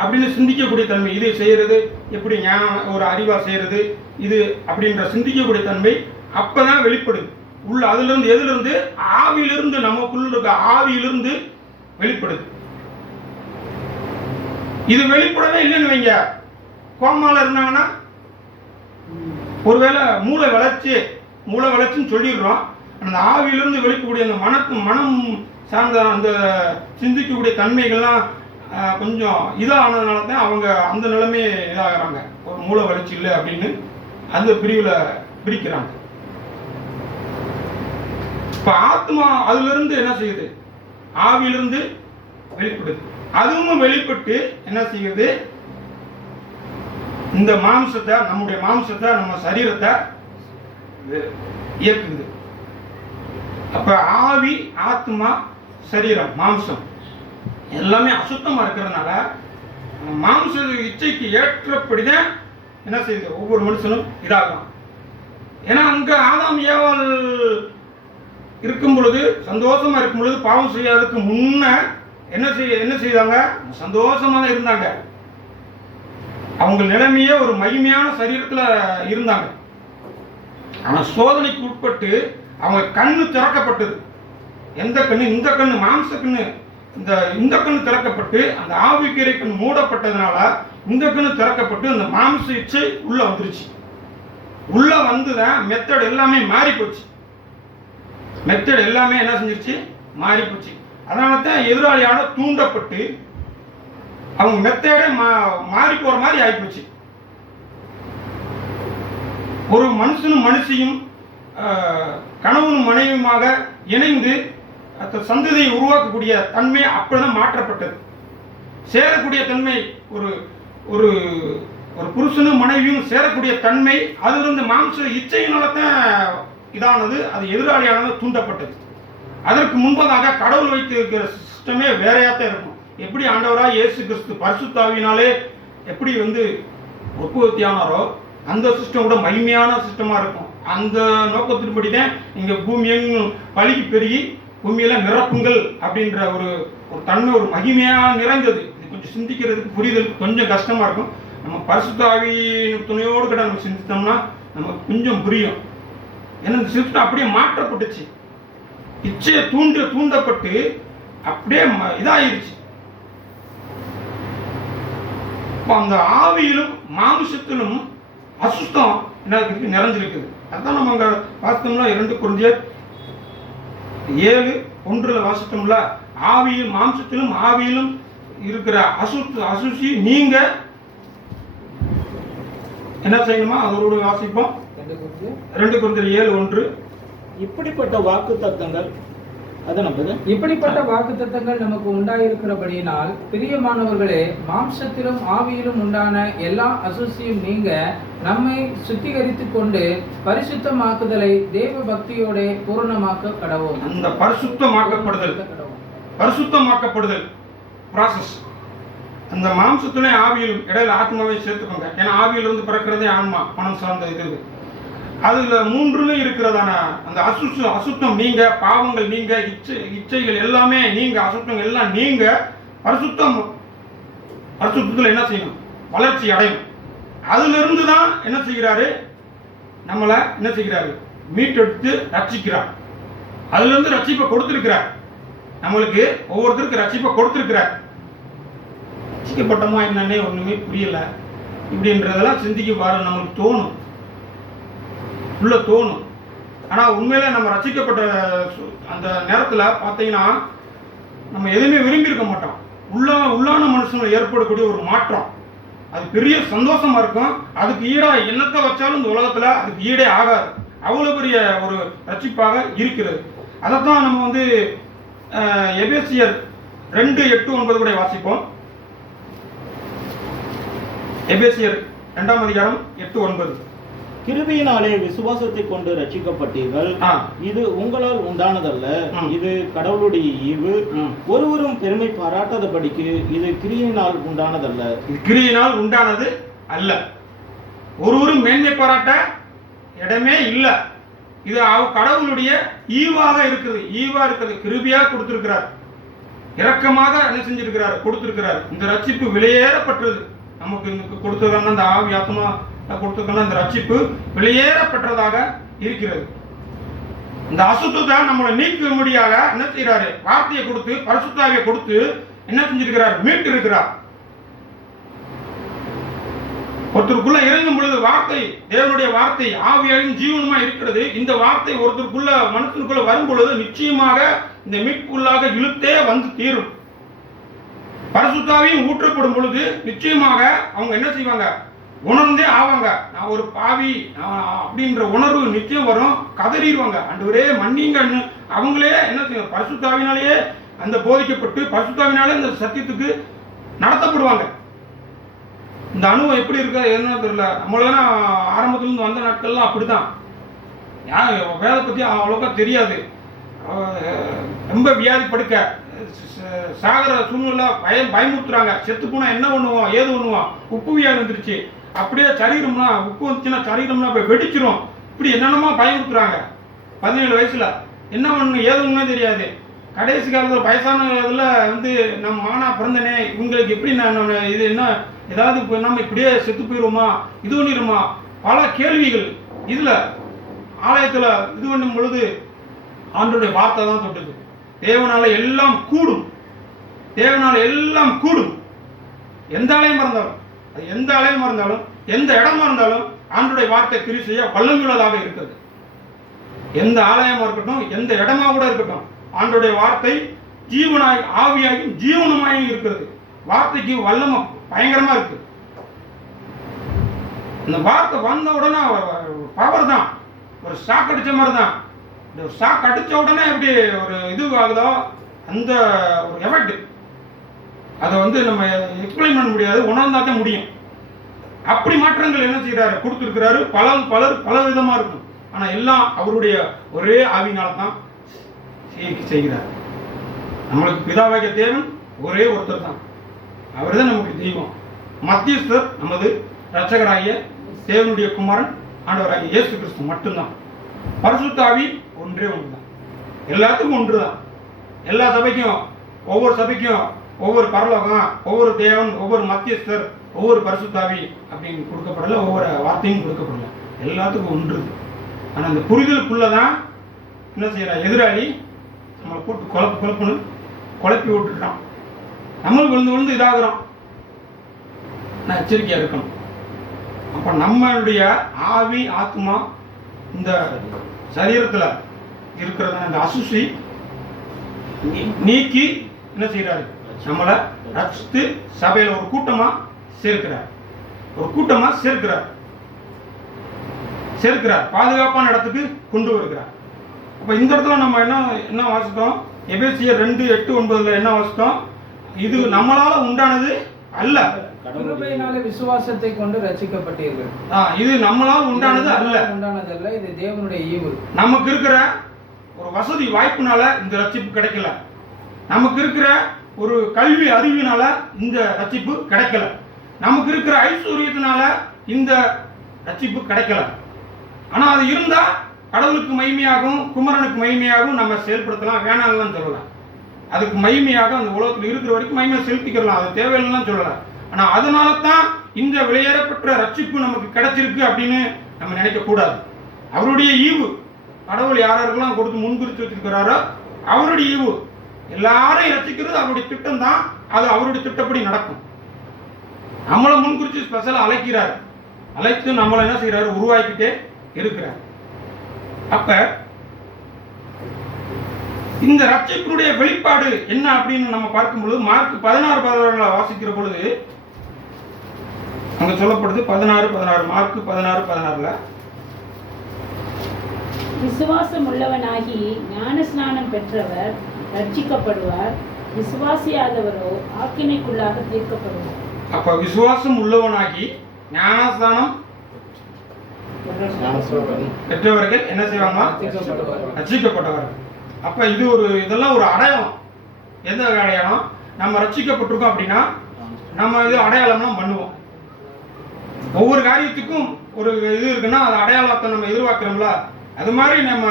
அப்படின்னு சிந்திக்கக்கூடிய தன்மை, இது செய்யறது எப்படி ஞானம், ஒரு அறிவா செய்யறது இது அப்படின்ற சிந்திக்கக்கூடிய தன்மை அப்பதான் வெளிப்படுது. உள்ள அதிலிருந்து, எதிலிருந்து? ஆவியிலிருந்து, நமக்குள்ள இருக்க ஆவியிலிருந்து வெளிப்படுது. இது வெளிப்படவே இல்லைன்னு வைங்க, கோமால இருந்தாங்கன்னா, ஒருவேளை மூளை வளர்ச்சின்னு சொல்லிடுறோம். அந்த ஆவியிலிருந்து வெளிப்படக்கூடிய அந்த மனம் சார்ந்த அந்த சிந்திக்கக்கூடிய தன்மைகள்லாம் கொஞ்சம் இதானதுனால தான் அவங்க அந்த நிலைமையே இதாகிறாங்க. ஒரு மூளை வளர்ச்சி இல்லை அப்படின்னு அந்த பிரிவில் பிரிக்கிறாங்க. இப்போ ஆத்மா அதிலிருந்து என்ன செய்யுது? ஆவியிலிருந்து வெளிப்படுது. அதுவும் வெளிப்பட்டு என்ன செய்யுது? இந்த மாம்சத்தை, நம்முடைய மாம்சத்தை, நம்ம சரீரத்தை இயக்குது. அப்ப ஆவி, ஆத்மா, சரீரம், மாம்சம் எல்லாமே அசுத்தமா இருக்கிறதுனால மாம்ச இச்சைக்கு ஏற்றபடிதான் என்ன செய்யுது? ஒவ்வொரு மனுஷனும் இதாகலாம். ஏன்னா அங்க ஆதாம் ஏவாள் இருக்கும் பொழுது, சந்தோஷமா இருக்கும் பொழுது, பாவம் செய்யாததுக்கு முன்ன என்ன செய்தாங்க? சந்தோஷமா தான் இருந்தாங்க. அவங்க நிலைமையே ஒரு மகிமையான சரீரத்துல இருந்தாங்க. ஆனா சோதனைக்கு உட்பட்டு அவங்க கண்ணு திறக்கப்பட்டது. எந்த கண்ணு? இந்த கண்ணு, மாம்ச கண்ணு. இந்த கண்ணு திறக்கப்பட்டு அந்த ஆவிக்குரிய கண் மூடப்பட்டதுனால இந்த கண்ணு திறக்கப்பட்டு அந்த மாம்ச இச்சை உள்ள வந்துருச்சு. உள்ள வந்துதான் மெத்தட் எல்லாமே மாறி போச்சு. மெத்தட் எல்லாமே என்ன செஞ்சிருச்சு? மாறி போச்சு. அதனால தான் எதிராளியான தூண்டப்பட்டு அவங்க மெத்தடே மாறி போற மாதிரி ஆயிப்போச்சு. ஒரு மனுஷனும் மனுஷியும் கணவனும் மனைவியுமாக இணைந்து சந்ததியை உருவாக்கக்கூடிய தன்மை அப்படிதான் மாற்றப்பட்டது. சேரக்கூடிய தன்மை, ஒரு ஒரு ஒரு புருஷனும் மனைவியும் சேரக்கூடிய தன்மை அதிலிருந்து மாம்ச இச்சையினால்தான் இதானது. அது எதிராளியானது தூண்டப்பட்டது. அதற்கு முன்பதாக கடவுள் வைத்திருக்கிற சிஸ்டமே வேறையாத்தான் இருக்கும். எப்படி ஆண்டவராக இயேசு கிறிஸ்து பரிசுத்தாவினாலே எப்படி வந்து உற்பத்தியானாரோ அந்த சிஸ்டம் கூட மகிமையான சிஸ்டமா இருக்கும். அந்த நோக்கத்தின்படி தான் இங்க பூமியும் பலிக்கு பெருகி பூமியில நிரப்புங்கள் அப்படின்ற ஒரு தன்மை, ஒரு மகிமையா நிறைந்தது. இது கொஞ்சம் சிந்திக்கிறதுக்கு, புரிதலுக்கு கொஞ்சம் கஷ்டமா இருக்கும். நம்ம பரிசுத்தாவியின் துணையோடு கிட்ட நம்ம சிந்தித்தோம்னா நமக்கு கொஞ்சம் புரியும். ஏன்னா இந்த சிஸ்டம் அப்படியே மாற்றப்பட்டுச்சு. இச்சையை தூண்டப்பட்டு அப்படியே இதாயிருச்சு. அந்த ஆவியிலும் மாமிசத்திலும் அசுத்தம் என்ன நிறைஞ்சிருக்குது. அதான் நம்ம அங்க பார்த்தோம்னா 2 கொரிந்தியர் 7:1 வாசித்தோம்ல, ஆவியில் மாம்சத்திலும் ஆவியிலும் இருக்கிற அசுசி நீங்க என்ன செய்யணுமா? அதோடு வாசிப்போம். 2 கொரிந்தியர் 7:1. இப்படிப்பட்ட வாக்கு தத்தங்கள் இப்படிப்பட்ட வாக்குத்தத்தங்கள் நமக்கு உண்டாயிருக்கிறபடியினால் பிரியமானவர்களே, மாம்சத்திலும் ஆவியிலும் உண்டான எல்லா அசுசியும் நீங்க நம்மை சுத்திகரித்துக் கொண்டு பரிசுத்தமாக்குதலை தேவ பக்தியோட பூரணமாக்க கடவோம். அந்த பரிசுத்தமாக்கப்படுதல் ப்ராசஸ். அந்த மாம்சத்திலே ஆவியிலும் இடையில ஆத்மாவை சேர்த்துக்கோங்க. ஏன்னா ஆவியிலிருந்து பிறக்கிறதே ஆன்மா, மனம் சார்ந்த இது. அதுல 3 இருக்கிறதான அந்த அசுத்தம் நீங்க, பாவங்கள் நீங்க, இச்சைகள் எல்லாமே நீங்க, அசுத்தம் எல்லாம் நீங்க பரிசுத்தத்துல என்ன செய்யணும்? வளர்ச்சி அடையும். அதுல இருந்து தான் என்ன செய்கிறாரு? நம்மள என்ன செய்கிறாரு? மீட்டெடுத்து ரட்சிக்கிறார். அதுல இருந்து ரட்சிப்பை கொடுத்திருக்கிறார். நம்மளுக்கு ஒவ்வொருத்தருக்கு ரட்சிப்பை கொடுத்திருக்கிறார். ரட்சிக்கப்பட்டமா என்னன்னே ஒண்ணுமே புரியல இப்படின்றதெல்லாம் சிந்திக்க பாரு, நம்மளுக்கு தோணும், உள்ள தோணும். ஆனால் உண்மையிலே நம்ம ரட்சிக்கப்பட்ட அந்த நேரத்தில் பார்த்தீங்கன்னா நம்ம எதுவுமே விரும்பி இருக்க மாட்டோம். உள்ளான மனுஷங்களை ஏற்படக்கூடிய ஒரு மாற்றம் அது பெரிய சந்தோஷமா இருக்கும். அதுக்கு ஈடா என்னத்தை வச்சாலும் இந்த உலகத்தில் அதுக்கு ஈடே ஆகாது. அவ்வளோ பெரிய ஒரு ரட்சிப்பாக இருக்கிறது. அதைத்தான் நம்ம வந்து எபேசியர் 2:8-9 கூட வாசிப்போம். எபேசியர் 2ஆம் அதிகாரம் 8-9. கிருபையினாலே விசுவாசத்தை கொண்டு ரட்சிக்கப்பட்டீர்கள். இது உங்களால் உண்டானதல்ல, இது கடவுளுடைய ஈவு. ஒருவரும் பெருமை பாராட்டாதபடிக்கு இது கிரியினால் உண்டானதல்ல. இது கிரியினால் உண்டானது அல்ல. ஒருவரும் மேன்மை பாராட்ட இடமே இல்லை. இது கடவுளுடைய ஈவாக இருக்குது. ஈவா இருக்குது, கிருபையா கொடுத்திருக்கிறார், இரக்கமாக என்ன செஞ்சிருக்கிறார்? கொடுத்திருக்கிறார். இந்த ரட்சிப்பு விலையேறப்பட்டது. நமக்கு கொடுத்ததான அந்த ஆவி ஆத்மா கொடுத்துக்கணும். அந்த ரட்சிப்பு வெளியேறப்பட்டதாக இருக்கிறது. இந்த அசுத்தத்தை நம்மளை நீக்கும்படியாக என்ன செய்யறாரு? வார்த்தையை கொடுத்து, பரிசுத்தாவியை கொடுத்து என்ன செஞ்சிருக்கிறார்? மீட்டு இருக்கிறார். ஒருத்தருக்குள்ள இறங்கும் பொழுது வார்த்தை, தேவனுடைய வார்த்தை ஆவியாயும் ஜீவனுமா இருக்கிறது. இந்த வார்த்தை ஒருத்தருக்குள்ள மனத்திற்குள்ள வரும் பொழுது நிச்சயமாக இந்த மீட்புக்குள்ளாக இழுத்தே வந்து தீரும். பரிசுத்தாவியும் ஊற்றப்படும் பொழுது நிச்சயமாக அவங்க என்ன செய்வாங்க? உணர்ந்தே ஆவாங்க. நான் ஒரு பாவி அப்படின்ற உணர்வு நிச்சயம் வரும். கதறிடுவாங்க, ஆண்டவரே மன்னிங்கன்னு. அவங்களே என்ன செய்வாங்க? பரிசுத்தாவினாலேயே அந்த போதிக்கப்பட்டு பரிசுத்தாவினாலே இந்த சத்தியத்துக்கு நடத்தப்படுவாங்க. இந்த அனுபவம் எப்படி இருக்க என்ன தெரியல. நம்மளாம் ஆரம்பத்திலிருந்து வந்த நாட்கள்லாம் அப்படிதான். வேலை பற்றி அவ்வளோக்கா தெரியாது. ரொம்ப வியாதி படுக்க சாகர சூழ்நிலை பயமுறுத்துறாங்க. செத்து போனா என்ன பண்ணுவோம், ஏது பண்ணுவோம்? உப்பு வியாதி வந்துருச்சு, அப்படியே சரீரம்னா உப்பு வந்துச்சுன்னா சரீரம்னா போய் வெடிச்சிரும். இப்படி என்னென்னமோ பயமுறுத்துறாங்க. 17 வயசுல என்ன பண்ணணும் ஏதுன்னே தெரியாது. கடைசி காலத்தில் வயசான இதில் வந்து நம்ம மானா பிறந்தனே, இவங்களுக்கு எப்படி நான் இது என்ன ஏதாவது நம்ம இப்படியே செத்து போயிடுவோமா, இது பண்ணிடுமா, பல கேள்விகள். இதில் ஆலயத்தில் இது பண்ணும் பொழுது ஆண்டோடைய வார்த்தை தான் தொட்டது. தேவனால எல்லாம் கூடும், தேவனால எல்லாம் கூடும். எந்த ஆலயமா இருந்தாலும், அது எந்த ஆலயமா இருந்தாலும், எந்த இடமா இருந்தாலும் ஆண்டோடைய வார்த்தை கிரி செய்ய வல்லமையுள்ளதாக இருக்கிறது. எந்த ஆலயமா இருக்கட்டும், எந்த இடமா கூட இருக்கட்டும், ஆண்டோடைய வார்த்தை ஜீவனாய் ஆவியாயும் ஜீவனமாயும் இருக்கிறது. வார்த்தைக்கு வல்லமை பயங்கரமா இருக்கு. இந்த வார்த்தை வந்த உடனே பவர் தான், ஒரு ஷாக் அடிச்ச மாதிரி தான். இந்த ஷாக் அடிச்ச உடனே எப்படி ஒரு இது ஆகுதோ அந்த ஒரு எஃபெக்ட், அதை வந்து நம்ம எக்ஸ்பிளைன் பண்ண முடியாது, உணர்ந்தாக்க முடியும். அப்படி மாற்றங்கள் என்ன செய்யறாரு? கொடுத்துருக்கிறாரு. பல விதமா இருக்கும். ஆனா எல்லாம் அவருடைய ஒரே ஆவினால தான் செய்கிறார். நம்மளுக்கு பிதாவாகிய தேவன் ஒரே ஒருத்தர் தான், அவர் தான் நமக்கு தெய்வம். மத்தியஸ்தர் நமது இரட்சகராகிய தேவனுடைய குமாரன் ஆண்டவராகிய இயேசு கிறிஸ்து மட்டும்தான். பரிசுத்த ஆவி ஒன்றே ஒன்று தான், எல்லாத்துக்கும் ஒன்று தான். எல்லா சபைக்கும், ஒவ்வொரு சபைக்கும் ஒவ்வொரு பரலோகம், ஒவ்வொரு தேவன், ஒவ்வொரு மத்தியஸ்தர், ஒவ்வொரு பரிசுத்தாவி அப்படின்னு கொடுக்கப்படல, ஒவ்வொரு வார்த்தையும் கொடுக்கப்படல, எல்லாத்துக்கும் ஒன்று. ஆனால் அந்த புரிதலுக்குள்ளதான் என்ன செய்யறான் எதிராளி? நம்மளை போட்டு குழப்புன்னு குழப்பி விட்டுட்டான். நம்மளும் விழுந்து இதாகிறோம். நான் எச்சரிக்கையா இருக்கணும். அப்ப நம்மளுடைய ஆவி ஆத்மா இந்த சரீரத்தில் இருக்கிறத அந்த அசுசி நீக்கி என்ன செய்யறாரு? நம்மளை ரட்சித்து சபையில் ஒரு கூட்டமா சேர்க்கிறார். பாதுகாப்பான இடத்துக்கு கொண்டு வருகிறார். அப்ப இந்த இடத்துல நம்ம என்ன வாசித்தோம்? எபேசியர் 2:8-9 என்ன வாசித்தோம்? இது நம்மளால உண்டானது அல்ல, கிருபையினாலே விசுவாசத்தை கொண்டு ரட்சிக்கப்பட்டீர்கள். இது நம்மளால் உண்டானது அல்ல, இது தேவனுடைய ஈவு. நமக்கு இருக்கிற ஒரு வசதி வாய்ப்புனால இந்த ரட்சிப்பு கிடைக்கல, நமக்கு இருக்கிற ஒரு கல்வி அறிவினால இந்த ரட்சிப்பு கிடைக்கல, நமக்கு இருக்கிற ஐஸ்வர்யத்தினால இந்த ரட்சிப்பு கிடைக்கல. ஆனா அது இருந்தா கடவுளுக்கு மகிமையாகவும் குமரனுக்கு மகிமையாகவும் நம்ம செயல்படுத்தலாம், வேணாம்லாம் சொல்லலாம். அதுக்கு மகிமையாக அந்த உலகத்தில் இருக்கிற வரைக்கும் மகிமையை செலுத்திக்கலாம், அது தேவையில்லைன்னு சொல்லலாம். ஆனா அதனால தான் இந்த வெளியேறப்பட்ட ரட்சிப்பு நமக்கு கிடைச்சிருக்கு அப்படின்னு நம்ம நினைக்க கூடாது. அவருடைய ஈவு, கடவுள் யாரெல்லாம் கொடுத்து முன்குறித்து வச்சிருக்கிறாரோ அவருடைய ஈவு. எல்லாரையும் ரட்சிக்கிறது அவருடைய திட்டம் தான், அது அவருடைய திட்டப்படி நடக்கும். நம்மளை முன்குறித்து ஸ்பெஷலா அழைத்து நம்மளை என்ன செய்யறாரு? உருவாக்கிட்டே இருக்கிறார். அப்ப இந்த ரட்சிப்பினுடைய வெளிப்பாடு என்ன அப்படின்னு நம்ம பார்க்கும் பொழுது மார்க் 16:16 வாசிக்கிற பொழுது அங்க சொல்லப்படுது. 16:16 மார்க் 16:16 விசுவாசம் உள்ளவனாகி ஞானஸ்நானம் பெற்றவர் ரட்சிக்கப்படுவார், விசுவாசியாதவரோ ஆக்கினைக்குள்ளாக தீர்க்கப்படுவார். அப்ப விசுவாசம் உள்ளவனாகி ஞானஸ்நானம் பெற்றவர்கள் என்ன செய்வாங்க? ரட்சிக்கப்பட்டவர்கள். அப்ப இதெல்லாம் ஒரு அடையாளம். எந்த அடையாளம்? நம்ம ரட்சிக்கப்பட்டிருக்கோம் அப்படின்னா நம்ம இது அடையாளம்லாம் பண்ணுவோம். ஒவ்வொரு காரியத்துக்கும் ஒரு இது இருக்குன்னா அது அடையாளத்தை நம்ம எதிர்பார்க்கிறோம்ல, அது மாதிரி நம்ம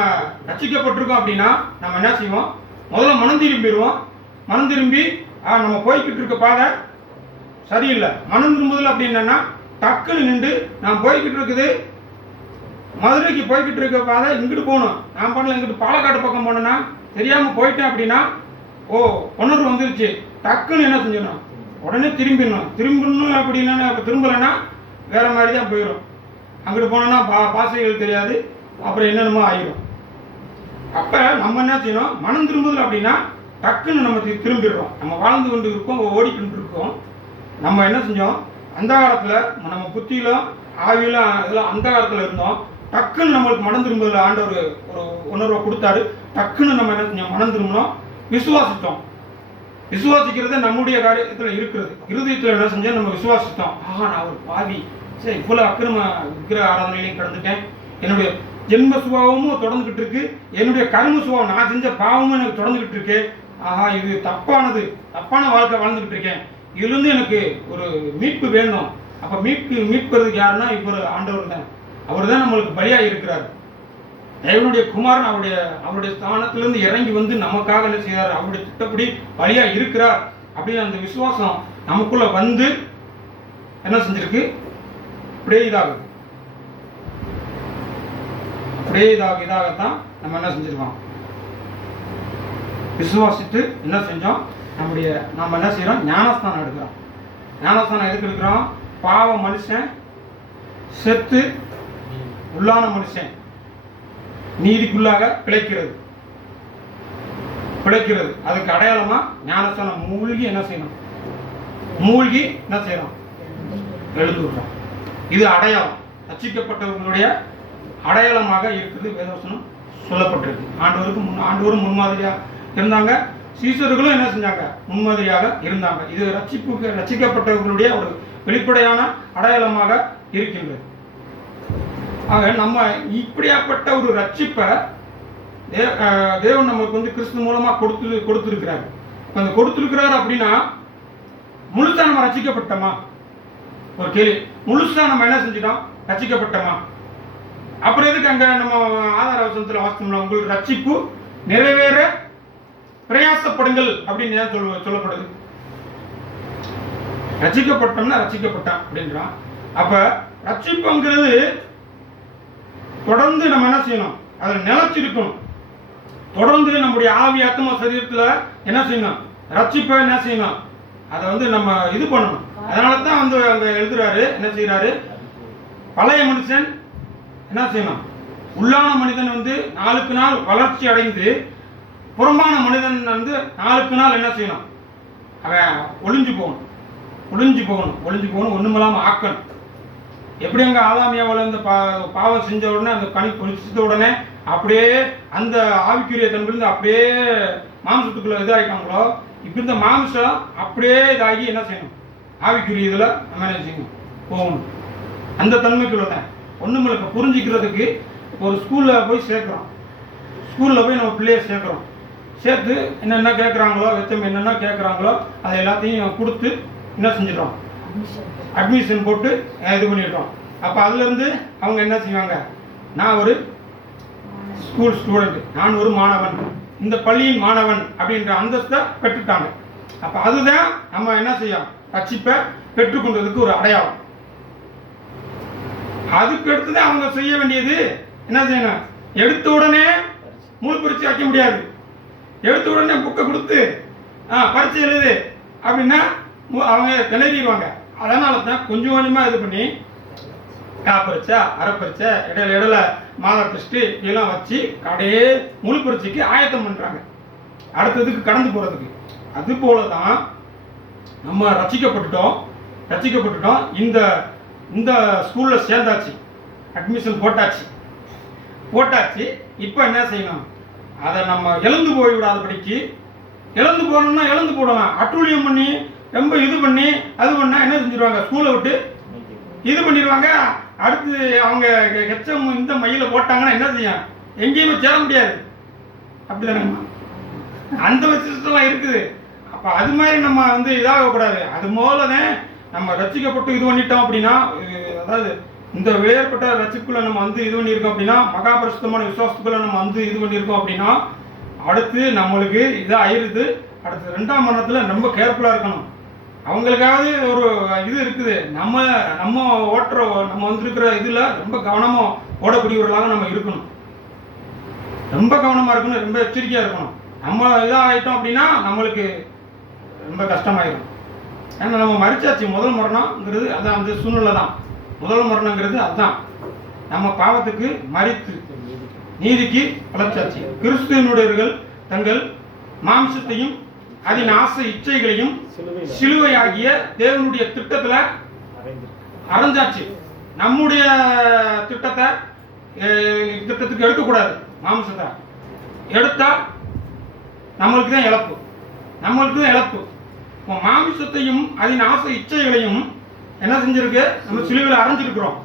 ரட்சிக்கப்பட்டிருக்கோம் அப்படின்னா நம்ம என்ன செய்வோம்? முதல்ல மனம் திரும்பி நம்ம போய்கிட்டு இருக்க பாதை சரியில்லை. மனம் திரும்புதல் அப்படின்னா டக்குன்னு நின்று நான் போய்கிட்டு இருக்குது, மதுரைக்கு போய்கிட்டு இருக்க பாதை இங்கிட்டு போகணும், நான் பண்ணல இங்கிட்டு பாலக்காடு பக்கம் போனேன்னா தெரியாம போயிட்டேன் அப்படின்னா உணர்வு வந்துருச்சு, டக்குன்னு என்ன செஞ்சிடணும்? உடனே திரும்பிடணும் அப்படின்னா திரும்பலைன்னா வேற மாதிரி தான் போயிடும். அங்கிட்டு போனோன்னா பாசைகள் தெரியாது, அப்புறம் என்னென்னமோ ஆயிடும். அப்ப நம்ம என்ன செய்யணும்? மனம் திரும்புதல் அப்படின்னா டக்குன்னு நம்ம திரும்பிடுறோம். நம்ம வாழ்ந்து கொண்டு இருக்கோம், ஓடிக்கிட்டு இருக்கோம். நம்ம என்ன செஞ்சோம்? அந்த காலத்துல நம்ம புத்தியிலும் ஆவியிலும் இதெல்லாம் அந்த காலத்துல இருந்தோம். டக்குன்னு நம்மளுக்கு மனம் திரும்புதல் ஆண்டவர் ஒரு உணர்வை கொடுத்தாரு. டக்குன்னு நம்ம என்ன செஞ்சோம்? மனம் திரும்பினோம், விசுவாசித்தோம். விசுவாசிக்கிறது நம்முடைய காரியத்துல இருக்கிறது. இருதயத்துல என்ன செஞ்சோம்? நம்ம விசுவாசித்தோம். நான் ஒரு பாவி, சரி இவ்வளவு அக்கிரம விக்கிர ஆராதனையிலையும் கடந்துட்டேன், என்னுடைய ஜென்ம சுபாவமும் தொடர்ந்துகிட்டு இருக்கு, என்னுடைய கர்ம சுபாவம் நான் செஞ்ச பாவமும் எனக்கு தொடர்ந்துகிட்டு இருக்கு. இது தப்பான வாழ்க்கை வாழ்ந்துகிட்டு இருக்கேன், இதுல இருந்து எனக்கு ஒரு மீட்பு வேணும். அப்ப மீட்புறதுக்கு யாருன்னா இவர் ஆண்டவர் தான். அவர் தான் நம்மளுக்கு பலியா இருக்கிறார். தேவனுடைய குமாரன் அவருடைய ஸ்தானத்திலிருந்து இறங்கி வந்து நமக்காக என்ன செய்யறாரு? அவருடைய திட்டப்படி பலியா இருக்கிறார் அப்படின்னு அந்த விசுவாசம் நமக்குள்ள வந்து என்ன செஞ்சிருக்கு? அப்படியே இதாகத்தான் நம்ம என்ன செஞ்சிருக்கோம்? விசுவாசித்து என்ன செஞ்சோம்? நம்ம என்ன செய்யறோம்? ஞானஸ்தானம் எடுக்கிறோம். ஞானஸ்தானம் எதுக்கு எடுக்கிறோம்? பாவ மனுஷன் செத்து உள்ளான மனுஷன் நீதிக்குள்ளாக பிழைக்கிறது. அதுக்கு அடையாளமா ஞானஸ்தானம் மூழ்கி என்ன செய்யணும்? எழுந்து விடுறோம். இது அடையாளம், ரட்சிக்கப்பட்டவர்களுடைய அடையாளமாக இருக்குது. வேதவசனம் சொல்லப்பட்டிருக்கு. ஆண்டவரும் முன்மாதிரியா இருந்தாங்க, சீசர்களும் என்ன செஞ்சாங்க? முன்மாதிரியாக இருந்தாங்க. இது ரட்சிக்கப்பட்டவர்களுடைய ஒரு வெளிப்படையான அடையாளமாக இருக்கின்றது. ஆக நம்ம இப்படியாப்பட்ட ஒரு ரட்சிப்பை தேவன் நமக்கு வந்து கிறிஸ்து மூலமா கொடுத்திருக்கிறார். அந்த கொடுத்திருக்கிறார் அப்படின்னா முழுசா நம்ம ரட்சிக்கப்பட்டோமா? ஒரு கேள்வி. முழுசா நம்ம என்ன செஞ்சிட்டோம்? ரட்சிக்கப்பட்டோமா? அப்புறம் எதுக்கு அங்க நம்ம ஆதார வசனத்துல வாசித்தோம்னா உங்களுக்கு ரட்சிப்பு நிறைவேற பிரயாசப்படுங்கள் அப்படின்னு ஏன் சொல்லப்படுது? ரட்சிக்கப்பட்டோம்னா ரட்சிக்கப்பட்டான் அப்படின்றான். அப்ப ரட்சிப்புங்கிறது தொடர்ந்து நம்ம என்ன செய்யணும்? அதில் நிலைச்சிருக்கணும். தொடர்ந்து நம்முடைய ஆவி ஆத்மா சரீரத்துல என்ன செய்யணும்? ரட்சிப்பை என்ன செய்யணும்? அதை வந்து நம்ம இது பண்ணணும். அதனால தான் வந்து அங்க எழுதுறாரு, என்ன செய்யறாரு? பழைய மனுஷன் என்ன செய்யணும்? உள்ளான மனிதன் வந்து நாளுக்கு நாள் வளர்ச்சி அடைந்து புறம்பான மனிதன் வந்து நாளுக்கு நாள் என்ன செய்யணும்? அவன் ஒளிஞ்சு போகணும், ஒண்ணுமில்லாமல் ஆக்கணும். எப்படி அங்கே ஆதாமியாவில் இந்த பாவம் செஞ்ச உடனே அந்த கனி பொழிச்ச உடனே அப்படியே அந்த ஆவிக்குரிய தன்மையிலிருந்து அப்படியே மாம்சத்துக்குள்ள இதாகிட்டாங்களோ, இப்போ இந்த மாம்சம் அப்படியே இதாகி என்ன செய்யணும், ஆவிக்குரிய இதில் நம்ம என்ன செய்யணும், போகணும். அந்த தன்மைக்குள்ள தான் ஒன்றுமில்லை. இப்போ புரிஞ்சிக்கிறதுக்கு ஒரு ஸ்கூலில் போய் சேர்க்குறோம், ஸ்கூலில் போய் நம்ம பிள்ளைய சேர்க்குறோம். சேர்த்து என்னென்ன கேட்குறாங்களோ, என்னென்ன கேட்குறாங்களோ அதை எல்லாத்தையும் கொடுத்து என்ன செஞ்சிடறோம், அட்மிஷன் போட்டு இது பண்ணிடுறோம். அப்போ அதுலேருந்து அவங்க என்ன செய்வாங்க, நான் ஒரு ஸ்கூல் ஸ்டூடெண்ட், நான் ஒரு மாணவன், இந்த பள்ளியின் மாணவன் அப்படின்ற அந்தஸ்தை பெற்றுட்டாங்க. அப்போ அதுதான் நம்ம என்ன செய்யும், ரட்சிப்பை பெற்றுக்கொண்டதுக்கு ஒரு அடையாளம். அதுக்கு அடுத்தது அவங்க செய்ய வேண்டியது என்ன செய்யணும், எடுத்த உடனே முழு பரீட்சை வைக்க முடியாது. எடுத்த உடனே புக்கை கொடுத்து பரீட்சை எழுது அப்படின்னா அவங்க திணறிடுவாங்க. அதனால தான் கொஞ்சம் கொஞ்சமாக இது பண்ணி பரீட்சை, அரை பரீட்சை, இடையில மாத டெஸ்ட்டு இதெல்லாம் வச்சு கடையே முழு பரீட்சைக்கு ஆயத்தம் பண்ணுறாங்க, அடுத்ததுக்கு கடந்து போகிறதுக்கு. அது போல தான் நம்ம ரட்சிக்கப்பட்டுட்டோம். இந்த ஸ்கூலில் சேர்ந்தாச்சு, அட்மிஷன் போட்டாச்சு. இப்போ என்ன செய்யணும், அதை நம்ம இழந்து போய்விடாதபடிக்கு. இழந்து போகணும்னா இழந்து போடலாம், அட்டூழியம் பண்ணி ரொம்ப இது பண்ணி அது பண்ணால் என்ன செஞ்சிருவாங்க, ஸ்கூலை விட்டு இது பண்ணிடுவாங்க. அடுத்து அவங்க ஹெச்எம் இந்த மையில் போட்டாங்கன்னா என்ன செய்யும், எங்கேயுமே சேர முடியாது. அப்படிதானேம்மா, அந்த சிஸ்டம்லாம் இருக்குது. அப்போ அது மாதிரி நம்ம இதாகக்கூடாது. அது மூலதான் நம்ம ரட்சிக்கப்பட்டு இது பண்ணிட்டோம் அப்படின்னா, அதாவது இந்த வேறுபட்ட ரட்சிப்புக்குள்ள நம்ம இது பண்ணியிருக்கோம் அப்படின்னா, மகாபரிசுத்தமான விசுவாசத்துக்குள்ள நம்ம இது பண்ணியிருக்கோம் அப்படின்னா, அடுத்து நம்மளுக்கு இதாக ஆயிடுது. அடுத்து 2ஆம் மரணத்தில் ரொம்ப கேர்ஃபுல்லாக இருக்கணும். அவங்களுக்காவது ஒரு இது இருக்குது, நம்ம ஓட்டுற நம்ம வந்திருக்கிற இதில் ரொம்ப கவனமாக ஓடக்கூடியவர்களாக நம்ம இருக்கணும். ரொம்ப கவனமாக இருக்கணும், ரொம்ப எச்சரிக்கையாக இருக்கணும். நம்ம இதாக ஆகிட்டோம் அப்படின்னா நம்மளுக்கு ரொம்ப கஷ்டமாயிடும். ஏன்னா நம்ம மரிச்சாச்சு. முதல் மரணங்கிறது அதான், அந்த சூழ்நிலை தான். முதல் மரணங்கிறது அதுதான், நம்ம பாவத்துக்கு மரித்து நீதிக்கு அழைச்சாச்சு. கிறிஸ்துவனுடையவர்கள் தங்கள் மாம்சத்தையும் அதன் ஆசை இச்சைகளையும் சிலுவையாகிய தேவனுடைய திட்டத்தில் அரைஞ்சாச்சு. நம்முடைய திட்டத்துக்கு எடுக்கக்கூடாது. மாம்சத்தை எடுத்தா நம்மளுக்கு தான் இழப்பு. மாமிசத்தையும் அதன் ஆசை இச்சைகளையும் என்ன செஞ்சிருக்கு, நம்ம சிலுவையில் அரைஞ்சிருக்கிறோம்.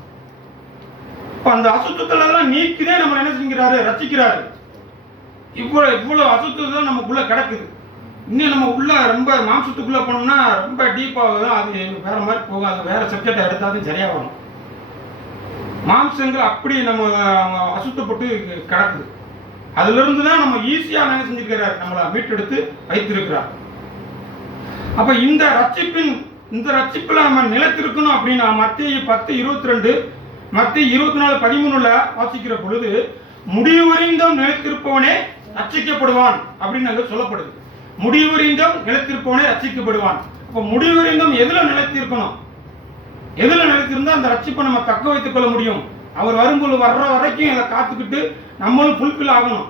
இப்போ அந்த அசுத்தத்தெல்லாம் நீக்கிதே நம்ம என்ன செஞ்சுக்கிறாரு, ரட்சிக்கிறாரு. இவ்வளவு அசுத்தம் நமக்குள்ள கிடக்குது. இன்னும் நம்ம உள்ள ரொம்ப மாம்சத்துக்குள்ள போனோம்னா ரொம்ப டீப்பாக தான் அது வேற மாதிரி போகும். அது வேற சப்ஜெக்டை எடுத்தாலும் சரியா வரும். மாம்சங்கள் அப்படி நம்ம அசுத்தப்பட்டு கிடக்குது. அதுல இருந்து தான் நம்ம ஈஸியா என்ன செஞ்சிருக்கிறார், நம்மளை மீட்டெடுத்து வைத்திருக்கிறார். அப்ப இந்த ரட்சிப்புல நம்ம நிலைத்திருக்கணும் அப்படின்னா மத்தேயு 10:22, மத்தேயு 24:13 வாசிக்கிற பொழுது முடிவறிந்தும் நிலைத்திருப்பவனே ரட்சிக்கப்படுவான் அப்படின்னு அங்க சொல்லப்படுது. முடிவறிந்தும் நிலைத்திருப்பவனே ரட்சிக்கப்படுவான். அப்ப முடிவறிந்தும் எதுல நிலைத்திருக்கணும், எதுல நிலைத்திருந்தா அந்த ரட்சிப்பை நம்ம தக்க வைத்துக் கொள்ள முடியும். அவர் வரும்போது வர்ற வரைக்கும் அதை காத்துக்கிட்டு நம்மளும் ஃபுல்ஃபில் ஆகணும்.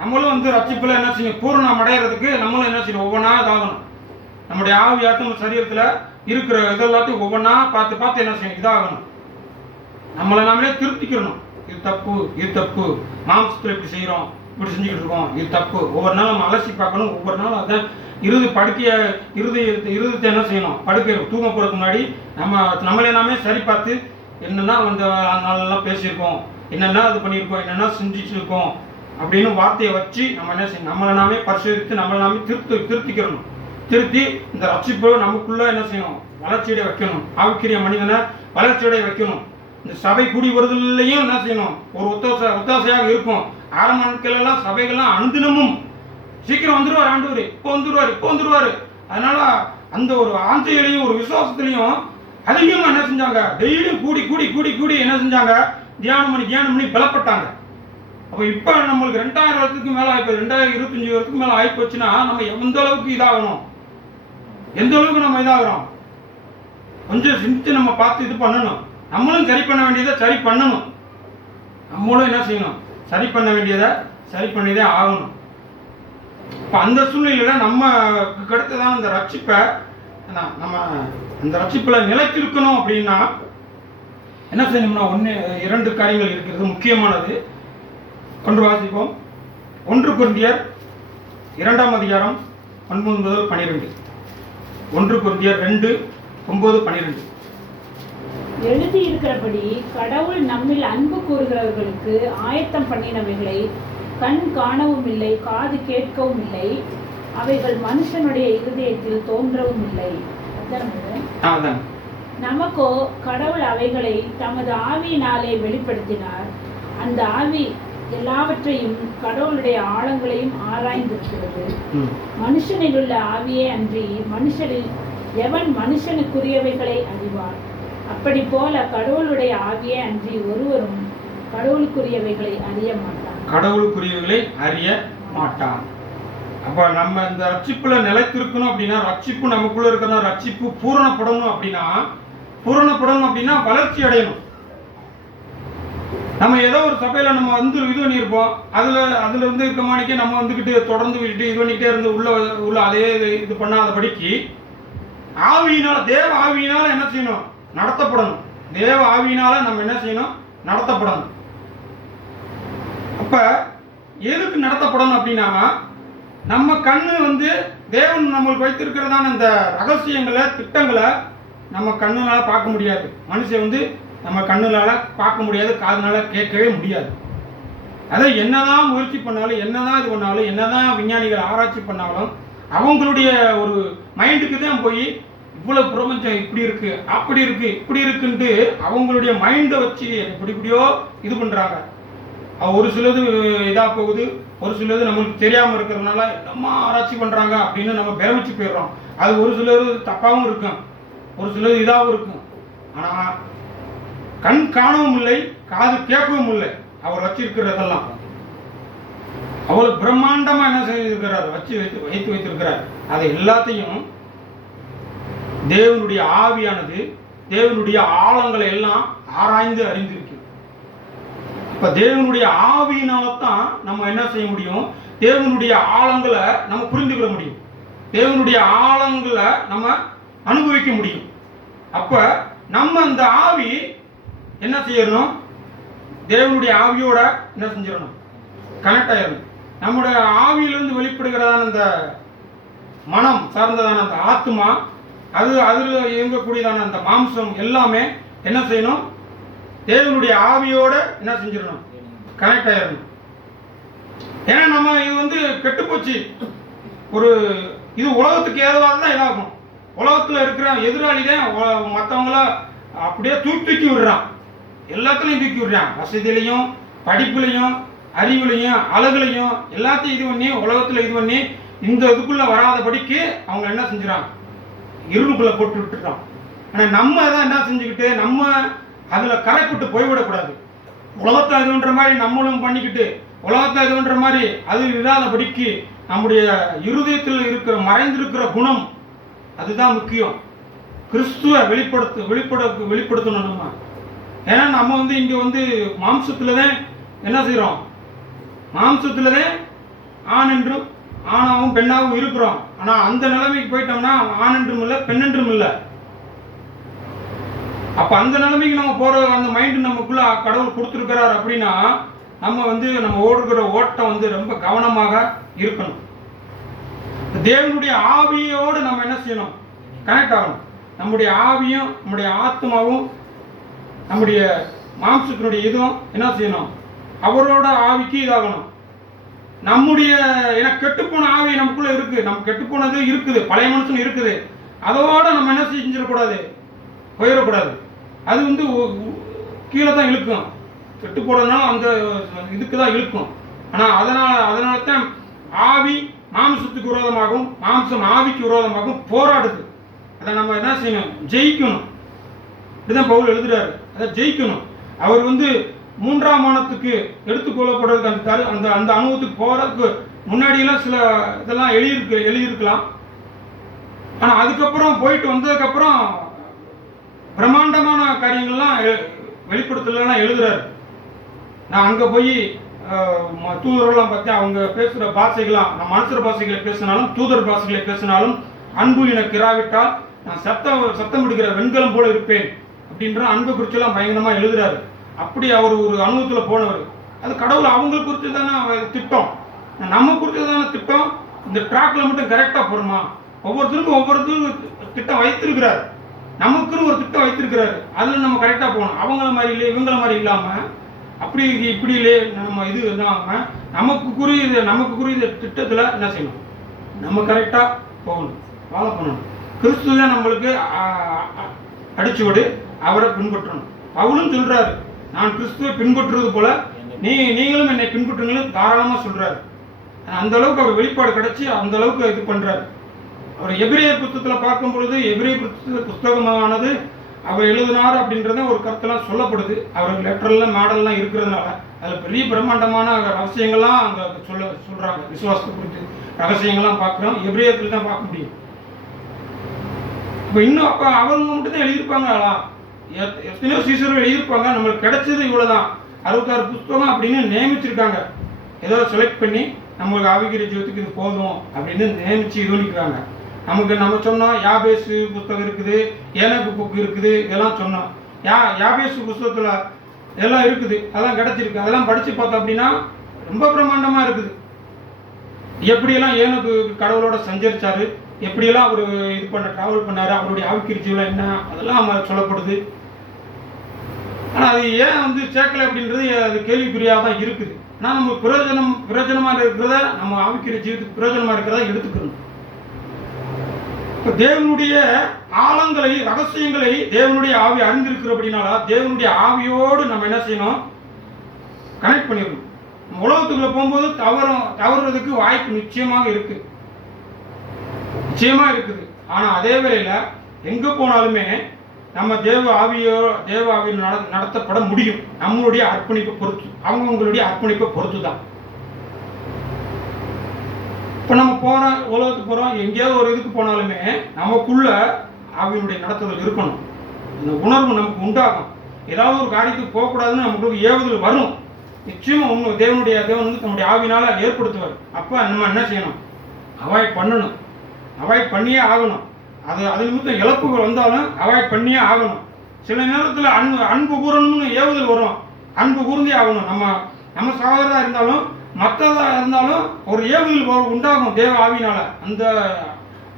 நம்மளும் ரட்சிப்புல என்ன செய்யணும், பூரணம் அடையிறதுக்கு நம்மளும் என்ன செய்யணும், ஒவ்வொன்றா இதாகணும். நம்முடைய ஆவியாத்தம் சரீரத்தில் இருக்கிற இதெல்லாத்தையும் ஒவ்வொன்றா பார்த்து என்ன செய்யணும், இதாகணும். நம்மளை நாமளே திருப்திக்கணும். இது தப்பு, மாம்சத்தில் இப்படி செய்கிறோம், இப்படி செஞ்சுக்கிட்டு இருக்கோம், இது தப்பு. ஒவ்வொரு நாள் நம்ம அலசி பார்க்கணும். ஒவ்வொரு நாள் அதை இருதயத்தை என்ன செய்யணும், படுக்கை தூங்க போகிறதுக்கு முன்னாடி நம்மளே நாமே சரி பார்த்து என்னென்னா நாளெல்லாம் பேசியிருக்கோம், என்னென்னா இது பண்ணியிருக்கோம், என்னென்னா செஞ்சுருக்கோம் அப்படின்னு வார்த்தையை வச்சு நம்ம என்ன செய்யணும், நம்மளை நாமே பரிசோதித்து நம்மளை நாமே திருத்திக்கிறணும். திருத்தி இந்த ரட்சிப்பு நமக்குள்ள என்ன செய்யணும், வளர்ச்சியடைய வைக்கணும். ஆவிக்குரிய மனிதனை வளர்ச்சியடைய வைக்கணும். இந்த சபை கூடி வருதலையும் என்ன செய்யணும், ஒரு ஒத்தாசையாக இருக்கும். ஆரம்ப நாட்களெல்லாம் சபைகள்லாம் அனுதினமும் சீக்கிரம் வந்துடுவார் ஆண்டவர், இப்போ வந்துடுவார். அதனால அந்த ஒரு ஆந்தையிலையும் ஒரு விசுவாசத்திலையும் அதிகமாக என்ன செஞ்சாங்க, டெய்லியும் கூடி என்ன செஞ்சாங்க, தியானம் பண்ணி பலப்பட்டாங்க. அப்போ இப்போ நம்மளுக்கு 2000 வருஷத்துக்கு மேலே ஆயிப்போச்சு, 2025 வருஷத்துக்கு மேலே ஆயிப்போச்சுன்னா நம்ம எந்த அளவுக்கு இதாகணும், எந்த அளவுக்கு நம்ம இதாகிறோம் கொஞ்சம் சிந்தித்து நம்ம பார்த்து இது பண்ணணும். நம்மளும் சரி பண்ண வேண்டியதை சரி பண்ணணும். நம்மளும் என்ன செய்யணும், சரி பண்ண வேண்டியதை சரி பண்ணிதே ஆகணும். இப்போ அந்த சூழ்நிலையில் நம்ம அடுத்ததான் அந்த ரட்சிப்பை நம்ம அந்த ரட்சிப்பில் நிலைத்திருக்கணும் அப்படின்னா என்ன செய்யணும்னா இரண்டு காரியங்கள் இருக்கிறது முக்கியமானது. ஒன்று வாசிப்போம். 1 கொரிந்தியர் 2ஆம் அதிகாரம் 9 முதல் 12. 1 கொரிந்தியர் 2:9-12. எழுதி இருக்கிறபடி கடவுள் நம்மில் அன்பு கூறுகிறவர்களுக்கு ஆயத்தம் பண்ணினவைகளை கண் காணவும் இல்லை, காது கேட்கவும் இல்லை, அவைகள் மனுஷனுடைய இருதயத்தில் தோன்றவும் இல்லை. நமக்கோ கடவுள் அவைகளை தமது ஆவியினாலே வெளிப்படுத்தினார். அந்த ஆவி எல்லாவற்றையும் கடவுளுடைய ஆழங்களையும் ஆராய்ந்திருக்கிறது. மனுஷனில் உள்ள ஆவியே அன்றி மனுஷரில் எவன் மனுஷனுக்குரியவைகளை அறிவார்? அப்படி போல கடவுளுடைய ஆவியே அன்றி ஒருவரும் கடவுளுக்குரியவைகளை அறிய மாட்டான். கடவுளுக்குரியவைகளை அறிய மாட்டான். அப்ப நம்ம இந்த ரட்சிப்புல நிலைத்திருக்கணும் அப்படின்னா, ரட்சிப்பு நமக்குள்ள இருக்கணும், ரட்சிப்பு பூரணப்படணும் அப்படின்னா வளர்ச்சி அடையணும். நம்ம ஏதோ ஒரு சபையில நம்ம வந்து இது பண்ணியிருப்போம், அதுல வந்து இருக்க மாணிக்க நம்ம வந்துக்கிட்டு தொடர்ந்து விட்டுட்டு இது பண்ணிக்கிட்டே இருந்து உள்ள அதே இது பண்ணாதபடிக்கு ஆவியினால, தேவ ஆவியினால என்ன செய்யணும்? நடத்தப்படணும். தேவ ஆவியினால நம்ம என்ன செய்யணும்? நடத்தப்படணும். அப்ப எதுக்கு நடத்தப்படணும் அப்படின்னா, நம்ம கண்ணு வந்து தேவன் நம்மளுக்கு வைத்திருக்கிறதான இந்த ரகசியங்களை, திட்டங்களை நம்ம கண்ணுனால பார்க்க முடியாது. மனுஷன் வந்து நம்ம கண்ணுனால பார்க்க முடியாது, காதுனால கேட்கவே முடியாது. அதை என்னதான் முயற்சி பண்ணாலும், என்னதான் இது பண்ணாலும், என்னதான் விஞ்ஞானிகள் ஆராய்ச்சி பண்ணாலும் அவங்களுடைய ஒரு மைண்டுக்கு தான் போய் இவ்வளவு பிரபஞ்சம் இப்படி இருக்கு, அப்படி இருக்கு, இப்படி இருக்குன்ட்டு அவங்களுடைய மைண்டை வச்சு இப்படியோ இது பண்றாங்க. ஒரு சிலது இதா போகுது, ஒரு சிலது நம்மளுக்கு தெரியாம இருக்கிறதுனால என்னமா ஆராய்ச்சி பண்றாங்க அப்படின்னு நம்ம பிரமிச்சு போயிடுறோம். அது ஒரு சிலது தப்பாவும் இருக்கும், ஒரு சிலது இதாகவும் இருக்கும். ஆனா கண் காணவும் இல்லை, காது கேட்கவும் இல்லை. அவர் வச்சிருக்கிறதெல்லாம் அவ்வளவு பிரம்மாண்டமா என்ன செய்திருக்கிறார், வைத்து வைத்திருக்கிறார். அதை எல்லாத்தையும் தேவனுடைய ஆவியானது தேவனுடைய ஆழங்களை எல்லாம் ஆராய்ந்து அறிந்திருக்கு. இப்ப தேவனுடைய ஆவியினால்தான் நம்ம என்ன செய்ய முடியும்? தேவனுடைய ஆழங்களை நம்ம புரிந்துவிட முடியும், தேவனுடைய ஆழங்களை நம்ம அனுபவிக்க முடியும். அப்ப நம்ம அந்த ஆவி என்ன செய்யணும்? தேவனுடைய ஆவியோட என்ன செஞ்சிடணும்? கனெக்ட் ஆயிடணும். நம்முடைய ஆவியிலிருந்து வெளிப்படுகிறதான அந்த மனம் சார்ந்ததான அந்த ஆத்மா, அதில் இயங்கக்கூடியதான அந்த மாம்சம் எல்லாமே என்ன செய்யணும்? தேவனுடைய ஆவியோட என்ன செஞ்சிடணும்? கனெக்ட் ஆயிடணும். ஏன்னா நம்ம இது வந்து கெட்டுப்போச்சு. இது உலகத்துக்கு ஏதுவாக தான் இதாகும். உலகத்தில் இருக்கிற எதிராளி தான் மற்றவங்கள அப்படியே தூக்கி விடுறான், எல்லாத்துலையும் தூக்கி விடுறான். வசதியிலையும், படிப்புலையும், அறிவுலையும், அழகுலையும் எல்லாத்தையும் இது பண்ணி, உலகத்தில் இது பண்ணி இந்த இதுக்குள்ள வராதபடிக்கு அவங்க என்ன செஞ்சுறான்? இருளுக்குள்ள போட்டு விட்டுறான். ஆனால் நம்ம தான் என்ன செஞ்சுக்கிட்டு நம்ம அதில் கரைப்பட்டு போய்விடக்கூடாது. உலகத்தை இதுன்ற மாதிரி நம்மளும் பண்ணிக்கிட்டு உலகத்தை இதுன்ற மாதிரி அது இல்லாதபடிக்கு நம்முடைய இருதயத்தில் இருக்கிற மறைந்திருக்கிற குணம் அதுதான் முக்கியம். கிறிஸ்துவ வெளிப்படுத்தணும் நம்ம. ஏன்னா நம்ம வந்து இங்கே வந்து மாம்சத்தில் தான் என்ன செய்கிறோம்? மாம்சத்தில் தான் ஆண் என்றும் ஆணாவும் பெண்ணாகவும் இருக்கிறோம். ஆனால் அந்த நிலைமைக்கு போயிட்டோம்னா ஆண் என்றும் இல்லை, பெண் என்றும் இல்லை. அப்போ அந்த நிலைமைக்கு நம்ம போகிற அந்த மைண்டு நமக்குள்ள கடவுள் கொடுத்துருக்கிறார் அப்படின்னா நம்ம வந்து நம்ம ஓடுகிற ஓட்டம் வந்து ரொம்ப கவனமாக இருக்கணும். தேவனுடைய ஆவியோடு நம்ம என்ன செய்யணும்? கனெக்ட் ஆகணும். நம்முடைய ஆவியும் நம்முடைய ஆத்மாவும் நம்முடைய மாம்சத்தினுடைய இதுவும் என்ன செய்யணும்? அவரோட ஆவிக்கு இதாகணும். நம்முடைய கெட்டுப்போன ஆவி நமக்குள்ள இருக்கு, நம்ம கெட்டுப்போனது இருக்குது, பழைய மனுஷன் இருக்குது. அதோட நம்ம என்ன செஞ்சிடக்கூடாது? போயிடக்கூடாது. அது வந்து கீழே தான் இழுக்கும். கெட்டு போடுறதுனால அந்த இதுக்கு தான் இழுக்கும். ஆனால் அதனால தான் ஆவி மாம்சத்துக்கு விரோதமாகவும் மாம்சம் ஆவிக்கு விரோதமாகவும் போராடுது. அதை நம்ம என்ன செய்யணும்? ஜெயிக்கணும். இப்படிதான் பவுல் எழுதுறாரு, அதை ஜெயிக்கணும். அவர் வந்து 3ஆம் வானத்துக்கு எடுத்துக்கொள்ளப்படுறதுக்கு அந்த அந்த அனுபவத்துக்கு போறதுக்கு முன்னாடியெல்லாம் சில இதெல்லாம் எழுதியிருக்கலாம். ஆனால் அதுக்கப்புறம் போயிட்டு வந்ததுக்கப்புறம் பிரம்மாண்டமான காரியங்கள்லாம் வெளிப்படுத்தலாம் எழுதுறாரு. நான் அங்கே போய் தூதரெல்லாம் பற்றி அவங்க பேசுகிற பாஷைகளாம், நான் மனுஷர பாஷைகளை பேசினாலும் தூதர் பாஷைகளை பேசினாலும் அன்பு எனக்கு இராவிட்டால் நான் சத்தம் விடுகிற வெண்கலம் போல இருப்பேன் அப்படின்ற அன்பை குறிச்செல்லாம் பயங்கரமாக எழுதுறாரு. அப்படி அவர் ஒரு அனுபவத்தில் போனவர். அது கடவுள் அவங்க குறித்து தானே திட்டம், நம்ம குறித்து தானே திட்டம். இந்த ட்ராக்ல மட்டும் கரெக்டாக போகிறோமா? ஒவ்வொருத்தருக்கும் திட்டம் வைத்திருக்கிறார். நமக்குன்னு ஒரு திட்டம் வைத்திருக்கிறாரு. அதில் நம்ம கரெக்டாக போகணும். அவங்கள மாதிரி இல்லை, இவங்கள மாதிரி இல்லாமல் அப்படி இப்படி இல்லை. நம்ம இது இல்லாமல் நமக்கு குறிய திட்டத்தில் என்ன செய்யணும்? நம்ம கரெக்டாக போகணும், ஃபாலோ பண்ணணும். கிறிஸ்து தான் நம்மளுக்கு அடிச்சுவிடு, அவரை பின்பற்றணும். அவளும் சொல்றாரு, நான் கிறிஸ்துவை பின்பற்றுவது போல நீங்களும் என்னை பின்பற்றுங்களும் தாராளமாக சொல்றாரு. அந்த அளவுக்கு அவர் வெளிப்பாடு கிடைச்சி அந்த அளவுக்கு இது பண்றாரு. அவர் எபிரேயர் புத்தகத்தில் பார்க்கும் பொழுது எபிரேயர் புத்தகமானது அவர் எழுதினார் அப்படின்றத ஒரு கருத்தெல்லாம் சொல்லப்படுது. அவர் லெட்டர்லாம் மாடல்லாம் இருக்கிறதுனால அதில் பெரிய பிரம்மாண்டமான ரகசியங்கள்லாம் அங்கே சொல்கிறாங்க. விசுவாசத்தை குறித்து ரகசியங்கள்லாம் பார்க்குறோம், எபிரேயத்தில் தான் பார்க்க முடியும். இப்போ இன்னும் அப்போ அவங்க மட்டும் தான் எழுதியிருப்பாங்களா? எத்தனையோ சீசர்கள் எழுதியிருப்பாங்க. நம்மளுக்கு கிடைச்சது இவ்வளோதான், 66 புத்தகம் அப்படின்னு நியமிச்சிருக்காங்க. ஏதோ செலக்ட் பண்ணி நம்மளுக்கு ஆவிக்குரிய ஜீவத்துக்கு இது போதும் அப்படின்னு நியமிச்சு இது பண்ணிக்கிறாங்க. நம்ம சொன்னோம் யாபேசு புத்தகம் இருக்குது, ஏனக்கு புக்கு இருக்குது, இதெல்லாம் சொன்னோம். யாபேசு புத்தகத்தில் இதெல்லாம் இருக்குது, அதெல்லாம் கிடச்சிருக்கு. அதெல்லாம் படித்து பார்த்தோம் அப்படின்னா ரொம்ப பிரம்மாண்டமாக இருக்குது. எப்படியெல்லாம் ஏனக்கு கடவுளோட சஞ்சரிச்சாரு, எப்படியெல்லாம் அவர் இது ட்ராவல் பண்ணார், அவருடைய ஆவிக்குரிய ஜீவனம் என்ன, அதெல்லாம் சொல்லப்படுது. ஆனால் அது ஏன் சேர்க்கலை அப்படின்றது அது கேள்விக்குறியாக தான் இருக்குது. ஆனால் நம்ம பிரயோஜனமாக இருக்கிறத, நம்ம ஆவிக்குரிய ஜீவத்துக்கு பிரயோஜனமாக இருக்கிறதா எடுத்துக்கணும். இப்போ தேவனுடைய ஆழங்களை, ரகசியங்களை தேவனுடைய ஆவி அறிந்திருக்கிறபடினால தேவனுடைய ஆவியோடு நம்ம என்ன செய்யணும்? கனெக்ட் பண்ணிடணும். உலகத்துக்குள்ள போகும்போது தவறுறதுக்கு வாய்ப்பு நிச்சயமாக இருக்குது. ஆனால் அதே வேளையில் எங்கே போனாலுமே நம்ம தேவ ஆவியில் நடத்தப்பட முடியும். நம்மளுடைய அர்ப்பணிப்பை பொறுத்து, அவங்களுடைய அர்ப்பணிப்பை பொறுத்து தான். இப்போ நம்ம உலகத்துக்கு போகிறோம், எங்கேயாவது ஒரு இதுக்கு போனாலுமே நமக்குள்ள ஆவியினுடைய நடத்துதல் இருக்கணும். இந்த உணர்வு நமக்கு உண்டாகும். ஏதாவது ஒரு காரியத்துக்கு போகக்கூடாதுன்னு நமக்கு ஏவுதல் வரும். நிச்சயமாக தேவன் நம்முடைய ஆவியினால் ஏற்படுத்துவார். அப்போ நம்ம என்ன செய்யணும்? அவாய்ட் பண்ணணும், அவாய்ட் பண்ணியே ஆகணும். அது நிமித்தம் இழப்புகள் வந்தாலும் அவாய்ட் பண்ணியே ஆகணும். சில நேரத்தில் அன்பு கூறணும்னு ஏவுதல் வரும், அன்பு கூர்ந்தே ஆகணும். நம்ம சகோதரராக இருந்தாலும் மற்றதாக இருந்தாலும் ஒரு ஏவுதல் உண்டாகும் தேவ ஆவியினால.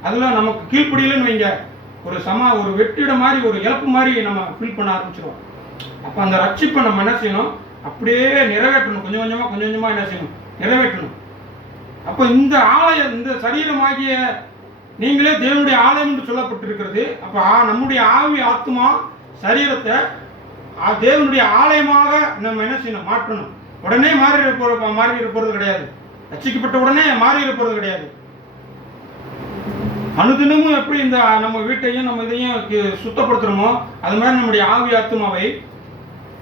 அதில் நமக்கு கீழ்ப்படியலன்னு வைங்க, ஒரு வெற்றிட மாதிரி, ஒரு இழப்பு மாதிரி நம்ம ஃபீல் பண்ண ஆரம்பிச்சிடுவோம். அப்போ அந்த ரட்சிப்பை நம்ம என்ன செய்யணும்? அப்படியே நிறைவேற்றணும். கொஞ்சம் கொஞ்சமாக என்ன செய்யணும்? நிறைவேற்றணும். அப்போ இந்த சரீரமாகிய நீங்களே தேவனுடைய ஆலயம் என்று சொல்லப்பட்டிருக்கிறது. அப்போ நம்முடைய ஆவி, ஆத்மா, சரீரத்தை தேவனுடைய ஆலயமாக நம்ம என்ன செய்யணும்? மாற்றணும். உடனே மாறிட போறது கிடையாது. ரட்சிக்கப்பட்ட உடனே மாறிட போறது கிடையாது. அனுதினமும் எப்படி இந்த நம்ம வீட்டையும் நம்ம இதையும் சுத்தப்படுத்துறோமோ அது மாதிரி நம்முடைய ஆவி, ஆத்மாவை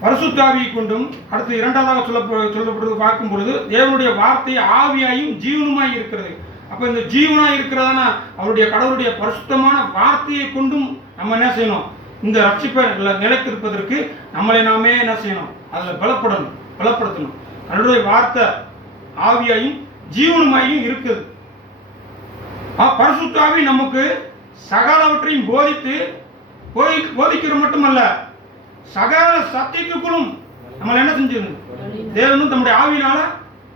பரிசுத்த ஆவியை கொண்டும், அடுத்து இரண்டாவதாக சொல்லப்படுறது பார்க்கும் பொழுது தேவனுடைய வார்த்தை ஆவியாயும் ஜீவனுமாய் இருக்கிறது. அப்போ இந்த ஜீவனாக இருக்கிறதான அவருடைய கடவுளுடைய பரிசுத்தமான வார்த்தையை கொண்டும் நம்ம என்ன செய்யணும்? இந்த ரட்சிப்பை நிலைத்திருப்பதற்கு நம்மளை நாமே என்ன செய்யணும்? அதில் பலப்படுத்தணும். கடவுளுடைய வார்த்தை ஆவியாயும் ஜீவனுமாயும் இருக்குது. பரிசுத்த ஆவி நமக்கு சகலவற்றையும் போதிக்கிற மட்டுமல்ல, சகல சத்தியத்துக்குள்ளும் நம்மளை என்ன செஞ்சிருந்தோம்? தேவனும் தம்முடைய ஆவியினால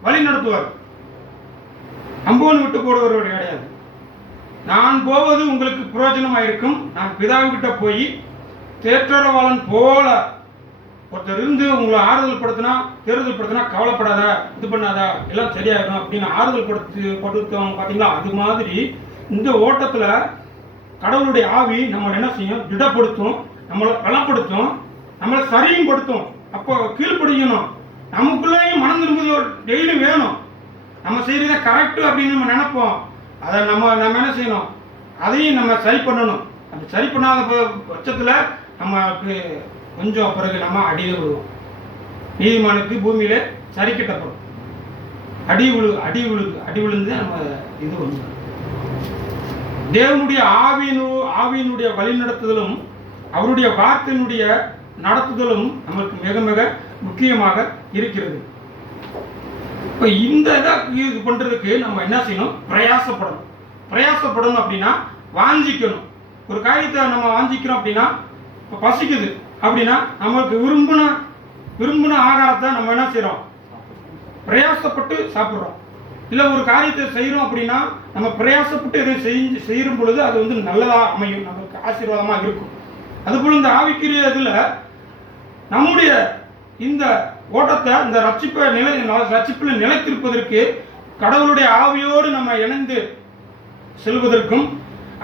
வழி நடத்துவார். அம்போன் விட்டு போடுவதோடு கிடையாது. நான் போவது உங்களுக்கு பிரயோஜனமாக இருக்கும். நான் பிதாவிட்ட போய் தேற்றரவாளன் போல ஒருத்தர் இருந்து உங்களை ஆறுதல் படுத்தினா கவலைப்படாத, இது பண்ணாதா, எல்லாம் சரியாயிடும் அப்படின்னு ஆறுதல் படுத்துவாங்க பார்த்தீங்களா? அது மாதிரி இந்த ஓட்டத்தில் கடவுளுடைய ஆவி நம்மளை என்ன செய்யும்? திடப்படுத்தும், நம்மளை பலப்படுத்தும், நம்மளை சரியும் படுத்தும். அப்போ கீழ்ப்படிக்கணும். நமக்குள்ளேயும் மனம் திரும்புவது டெய்லியும் வேணும். நம்ம செய்கிறத கரெக்டு அப்படின்னு நம்ம நினைப்போம். அதை நம்ம என்ன செய்யணும்? அதையும் நம்ம சரி பண்ணணும். அப்படி சரி பண்ணாத பட்சத்தில் நமக்கு கொஞ்சம் பிறகு நம்ம அடியில் விழுவோம். நீதிமானுக்கு பூமியில சரிக்கட்டப்படும். அடி விழுந்து நம்ம இது ஒன்று. தேவனுடைய ஆவியினுடைய வழிநடத்துதலும் அவருடைய வார்த்தையினுடைய நடத்துதலும் நமக்கு மிக மிக முக்கியமாக இருக்கிறது. இப்போ இந்த இதை இது பண்ணுறதுக்கு நம்ம என்ன செய்யணும்? பிரயாசப்படணும். பிரயாசப்படணும் அப்படின்னா வாஞ்சிக்கணும். ஒரு காரியத்தை நம்ம வாஞ்சிக்கிறோம் அப்படின்னா, இப்போ பசிக்குது அப்படின்னா நம்மளுக்கு விரும்பின ஆகாரத்தை நம்ம என்ன செய்கிறோம்? பிரயாசப்பட்டு சாப்பிட்றோம். இல்லை ஒரு காரியத்தை செய்கிறோம் அப்படின்னா நம்ம பிரயாசப்பட்டு எதை செய்யும் பொழுது அது வந்து நல்லதாக அமையும், நமக்கு ஆசீர்வாதமாக இருக்கும். அதுபோல் இந்த ஆவிக்குரிய இதில் நம்முடைய இந்த ஓட்டத்தை, இந்த ரட்சிப்பில் நிலைத்திருப்பதற்கு கடவுளுடைய ஆவியோடு நம்ம இணைந்து செல்வதற்கும்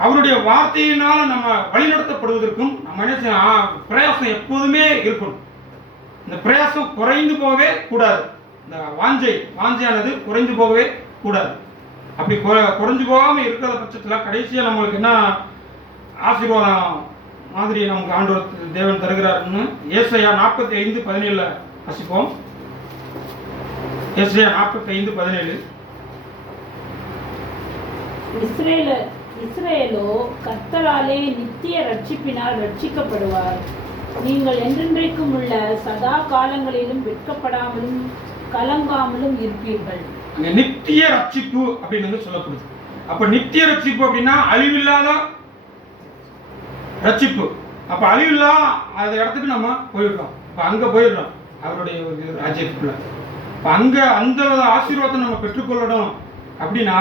அவருடைய வார்த்தையினால் நம்ம வழிநடத்தப்படுவதற்கும் நம்ம என்ன செய்யணும்? பிரயாசம் எப்போதுமே இருக்கணும். இந்த பிரயாசம் குறைந்து போகவே கூடாது. இந்த வாஞ்சையானது குறைந்து போகவே கூடாது. அப்படி குறைஞ்சு போகாமல் இருக்கிற பட்சத்தில் கடைசியாக நம்மளுக்கு என்ன ஆசீர்வாதம் மாதிரி நமக்கு ஆண்டவர் தேவன் தருகிறாருன்னு ஏசாயா 45:17 வாசிப்போம். ஏசாயா 45:17. இஸ்ரவேலோ கர்த்தராலே நித்திய ரட்சிப்பினால் ரட்சிக்கப்படுவார். நீங்கள் என்றென்றைக்கும் உள்ள சதா காலங்களிலும் வெட்கப்படாமலும் கலங்காமலும் இருப்பீர்கள். அங்க நித்திய ரட்சிப்பு அப்படின்னு சொல்லப்படுது. அப்ப நித்திய ரட்சிப்பு அப்படின்னா அழிவில்லாத ரட்சிப்பு. அப்ப அழிவில்லா அந்த இடத்துக்கு நம்ம போயிடுறோம். இப்ப அங்க போயிடுறோம் அவருடைய ராஜ்யத்துக்குள்ள. இப்ப அங்க அந்த ஆசீர்வாதத்தை நம்ம பெற்றுக்கொள்ளணும் அப்படின்னா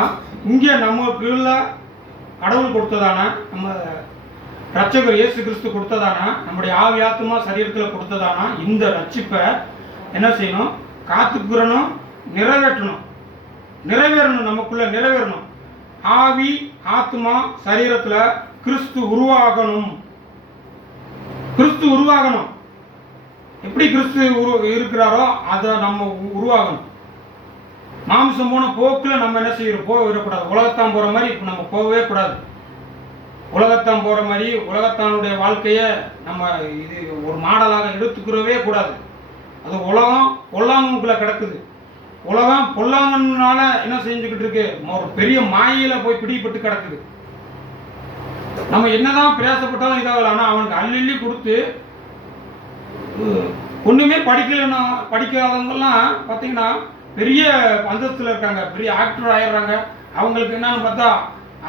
இங்க நமக்குள்ள கடவுள் கொடுத்ததான, நம்ம ரட்சகர் இயேசு கிறிஸ்து கொடுத்ததான, நம்முடைய ஆவி ஆத்துமா சரீரத்தில் கொடுத்ததான இந்த ரட்சிப்பை என்ன செய்யணும்? காத்துக்கிறணும், நிறைவேறணும், நமக்குள்ள நிறைவேறணும். ஆவி ஆத்மா சரீரத்துல கிறிஸ்து உருவாகணும். எப்படி கிறிஸ்து இருக்கிறாரோ அதை நம்ம உருவாகணும். மாம்சம் போன போக்குல நம்ம என்ன செய்யறோம்? போக விடக்கூடாது. உலகத்தான் போற மாதிரி இப்ப நம்ம போகவே கூடாது. உலகத்தான் போற மாதிரி உலகத்தானுடைய வாழ்க்கைய நம்ம இது ஒரு மாடலாக எடுத்துக்கிறவே கூடாது. அது உலகம் பொல்லாங்கனுக்குள்ள கிடக்குது. உலகம் பொல்லாங்கனால என்ன செஞ்சுக்கிட்டு இருக்கு? ஒரு பெரிய மாயில போய் பிடிபட்டு கிடக்குது. நம்ம என்னதான் பிரயாசப்பட்டாலும் இதாகல. ஆனா அவனுக்கு அள்ளி கொடுத்து ஒண்ணுமே படிக்காதவங்கெல்லாம் பார்த்தீங்கன்னா பெரிய அந்தஸ்துல இருக்காங்க, பெரிய ஆக்டர் ஆயிடுறாங்க. அவங்களுக்கு என்னன்னு பார்த்தா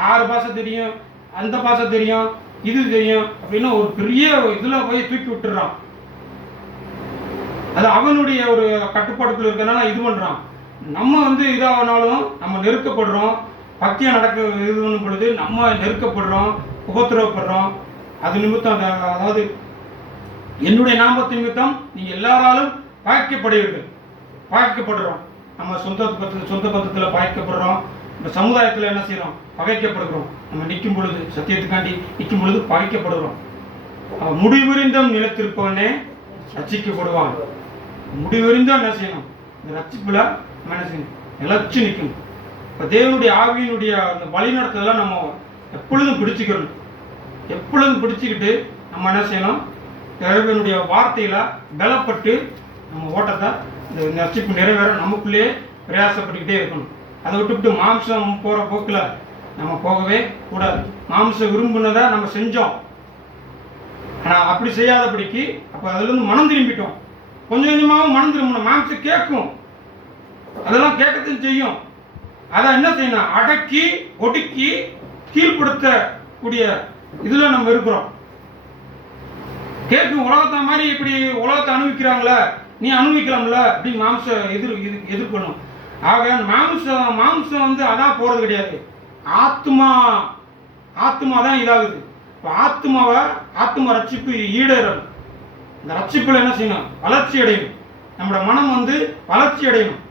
6 பாஷை தெரியும், அந்த பாஷை தெரியும், இது தெரியும் அப்படின்னு ஒரு பெரிய இதுல போய் தூக்கி விட்டுறான். அது அவனுடைய ஒரு கட்டுப்பாட்டுக்குள்ள இருக்கனால இது பண்றான். நம்ம வந்து இதாகனாலும் நம்ம நெருக்கப்படுறோம். பக்தியா நடக்க இது பண்ணும் பொழுது நம்ம நெருக்கப்படுறோம், உபத்திரவப்படுறோம். அது நிமித்தம் அதாவது என்னுடைய நாமத்தின் நிமித்தம் நீங்க எல்லாராலும் பாய்க்கப்படுறோம். நம்ம சொந்த பந்தத்தில் பாய்க்கப்படுறோம். இந்த சமுதாயத்தில் என்ன செய்யறோம்? பகைக்கப்படுகிறோம். நம்ம நிற்கும் பொழுது, சத்தியத்துக்காண்டி நிற்கும் பொழுது பகைக்கப்படுகிறோம். முடிவெறிந்தும் நிலைத்திருப்பவனே ரட்சிக்கப்படுவான். முடிவெறிந்தும் என்ன செய்யணும்? இந்த ரட்சிப்புல நம்ம என்ன செய்யணும்? நிலைச்சு நிற்கணும். இப்போ தேவனுடைய ஆவியினுடைய அந்த வழிநடத்தலாம் நம்ம எப்பொழுதும் பிடிச்சுக்கிட்டு நம்ம என்ன செய்யணும்? தேவனுடைய வார்த்தையில பலப்பட்டு நம்ம ஓட்டத்தை இந்த ரட்சிப்பு நிறைவேற நமக்குள்ளேயே பிரயாசப்பட்டுக்கிட்டே இருக்கணும். அதை விட்டுவிட்டு மாம்சம் போகிற போக்கில் நம்ம போகவே கூடாது. மாம்சம் விரும்பினதை நம்ம செஞ்சோம், ஆனால் அப்படி செய்யாதபடிக்கு அப்போ அதுலேருந்து மனம் திரும்பிட்டோம். கொஞ்சம் கொஞ்சமாகவும் மனம் திரும்பணும். மாம்சம் கேட்கும், அதெல்லாம் கேட்கத்தான் செய்யும். அதை என்ன செய்யணும்? அடக்கி ஒடுக்கி கீழ்படுத்தக்கூடிய இதில் நம்ம இருக்கிறோம். கேட்கும். உலகத்தை மாதிரி இப்படி உலகத்தை அனுபவிக்கிறாங்களே, நீ அனுபவிக்கலாம்ல அப்படின்னு மாம்சம் எதிர்க்கணும். ஆக மாம்சம் வந்து அதான் போறது கிடையாது. ஆத்மா தான் இதாகுது. இப்போ ஆத்மா ரட்சிப்பு ஈடேறணும். இந்த ரட்சிப்புல என்ன செய்யணும்? வளர்ச்சி அடையணும். நம்மளோட மனம் வந்து வளர்ச்சி அடையணும்.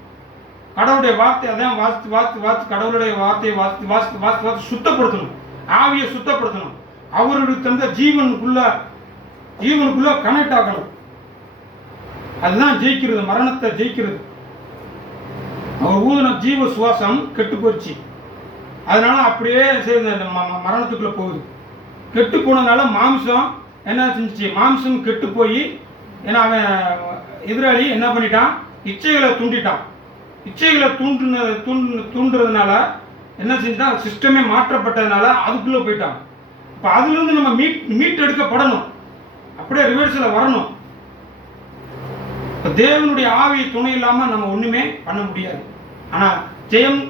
கடவுளுடைய வார்த்தை அதான் வாசித்து கடவுளுடைய வார்த்தையை வாசித்து சுத்தப்படுத்தணும். ஆவியை சுத்தப்படுத்தணும். அவருடைய தந்த ஜீவனுக்குள்ள கனெக்ட் ஆகணும். அதுதான் ஜெயிக்கிறது, மரணத்தை ஜெயிக்கிறது. அவர் ஊதின ஜீவ சுவாசம் கெட்டு போயிடுச்சு. அதனால அப்படியே சேர்ந்து மரணத்துக்குள்ள போகுது. கெட்டு போனதுனால மாம்சம் என்ன செஞ்சிச்சு? மாம்சம் கெட்டு போய், ஏன்னா அவன் எதிராளி என்ன பண்ணிட்டான்? இச்சைகளை தூண்டிட்டான். இச்சைகளை தூண்டுறதுனால என்ன செஞ்சுட்டான்? சிஸ்டமே மாற்றப்பட்டதுனால அதுக்குள்ள போயிட்டான். இப்போ அதுலேருந்து நம்ம மீட்டெடுக்கப்படணும். அப்படியே ரிவர்ஸில் வரணும். இப்போ தேவனுடைய ஆவி துணை இல்லாமல் நம்ம ஒன்றுமே பண்ண முடியாது. ஆனால் ஜெயம்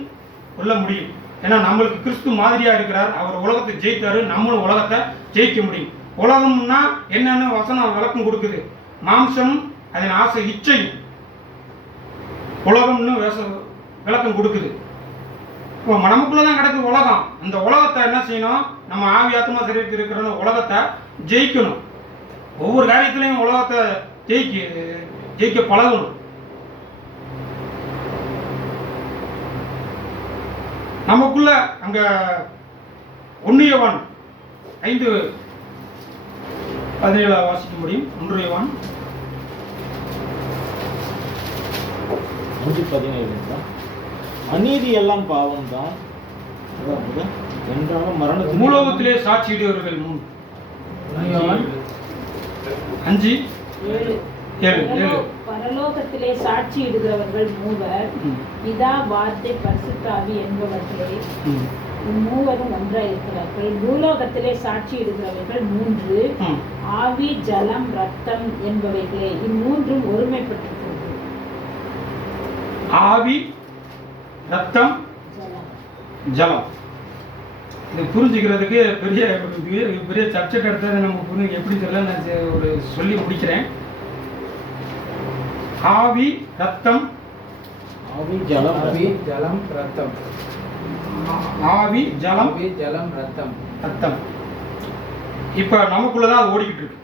கொள்ள முடியும். ஏன்னா நம்மளுக்கு கிறிஸ்து மாதிரியாக இருக்கிறார். அவர் உலகத்தை ஜெயித்தாரு, நம்மளும் உலகத்தை ஜெயிக்க முடியும். உலகம்னா என்னென்னு வசனம் விளக்கம் கொடுக்குது. மாம்சம், அதன் ஆசை, இச்சை உலகம்னு விளக்கம் கொடுக்குது. இப்போ நமக்குள்ளதான் கிடக்கு உலகம். அந்த உலகத்தை என்ன செய்யணும்? நம்ம ஆவி ஆத்மா சரீரத்தில் இருக்கிற உலகத்தை ஜெயிக்கணும். ஒவ்வொரு காரியத்திலையும் உலகத்தை ஜெயிக்க பழகணும். நமக்குள்ள அங்க 1 யோவான் 5:17 வாசிக்க முடியும். 1 யோவான் 5:17 அநீதி எல்லாம் பாவம் தான் என்றாலும் மரணம் மூலோகத்திலே சாட்சியிடுவர்கள் 5:7 பரலோகத்திலே சாட்சியிடுகிறவர்கள் 3 பிதா, வார்த்தை, பரிசுத்த ஆவி என்பவர்களே இம்மூவரும் ஒன்றாய் இருக்கிறார்கள். பூலோகத்திலே சாட்சியிடுகிறவர்கள் 3 ஆவி, ஜலம், ரத்தம் என்பவைகளே இம்மூன்றும் ஒருமைப்பட்டிருக்கிறது. ஆவி, ரத்தம், ஜலம். இது புரிஞ்சுக்கிறதுக்கு பெரிய சப்ஜெக்ட் எடுத்தது நமக்கு புரிஞ்சு எப்படி தெரியல. நான் ஒரு சொல்லி முடிக்கிறேன். ஆவி, ரத்தம், ஆவி, ஜலம், ரத்தம். ஆவி, ஜலம், ரத்தம். இப்போ நமக்குள்ளதான் ஓடிக்கிட்டு இருக்கு.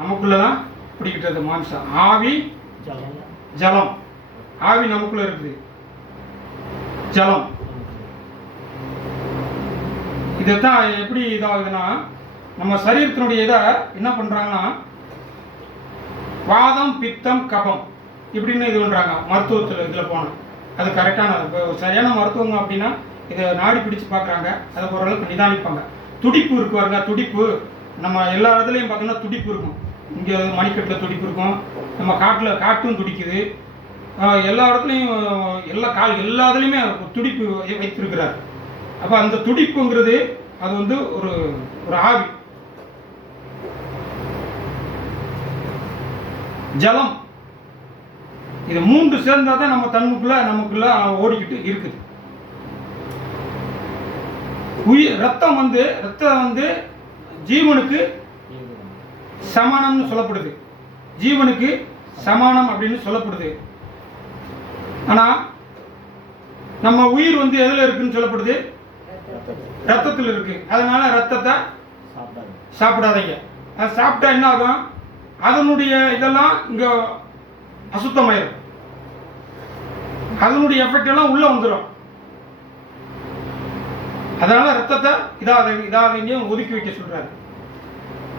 நமக்குள்ளதான் ஓடிக்கிட்டு இருக்கு மாம்சம். ஆவி, ஜலம். ஆவி நமக்குள்ள இருக்குது, ஜலம். இதைத்தான் எப்படி இதாகுதுன்னா, நம்ம சரீரத்தினுடைய இதை என்ன பண்றாங்கன்னா, வாதம், பித்தம், கபம் இப்படின்னு இது பண்றாங்க. மருத்துவத்தில் இதில் போனால் அது கரெக்டான சரியான மருத்துவங்க அப்படின்னா இதை நாடி பிடிச்சு பார்க்குறாங்க. அதை ஓரளவுக்கு நிதானிப்பாங்க. துடிப்பு இருக்கு பாருங்க. துடிப்பு நம்ம எல்லா இடத்துலையும் பார்த்தோம்னா துடிப்பு இருக்கும். இங்கே மணிக்கட்டில் துடிப்பு இருக்கும். நம்ம காட்டும் துடிக்குது. எல்லா இடத்துலையும் எல்லா இதுலையுமே துடிப்பு வைத்திருக்கிறார். அப்போ அந்த துடிப்புங்கிறது அது வந்து ஒரு ஆவி. ஜலம், இது 3 சேர்ந்தா தான் நம்ம நமக்குள்ள ஓடிக்கிட்டு இருக்குது. ரத்தம் வந்து ஜீவனுக்கு சமானம்னு சொல்லப்படுது. ஜீவனுக்கு சமானம் அப்படின்னு சொல்லப்படுது. ஆனா நம்ம உயிர் வந்து எதுல இருக்குன்னு சொல்லப்படுது? ரத்தத்தில் இருக்கு. அதனால ரத்தத்தை சாப்பிடாதீங்க. அது சாப்பிட்டா என்ன ஆகும்? அதனுடைய இதெல்லாம் இங்க அசுத்தமாயிரும். அதனுடைய எஃபெக்ட் எல்லாம் உள்ள வந்துடும். அதனால ரத்தத்தை இதாதீங்க ஒதுக்கி வைக்க சொல்றாரு.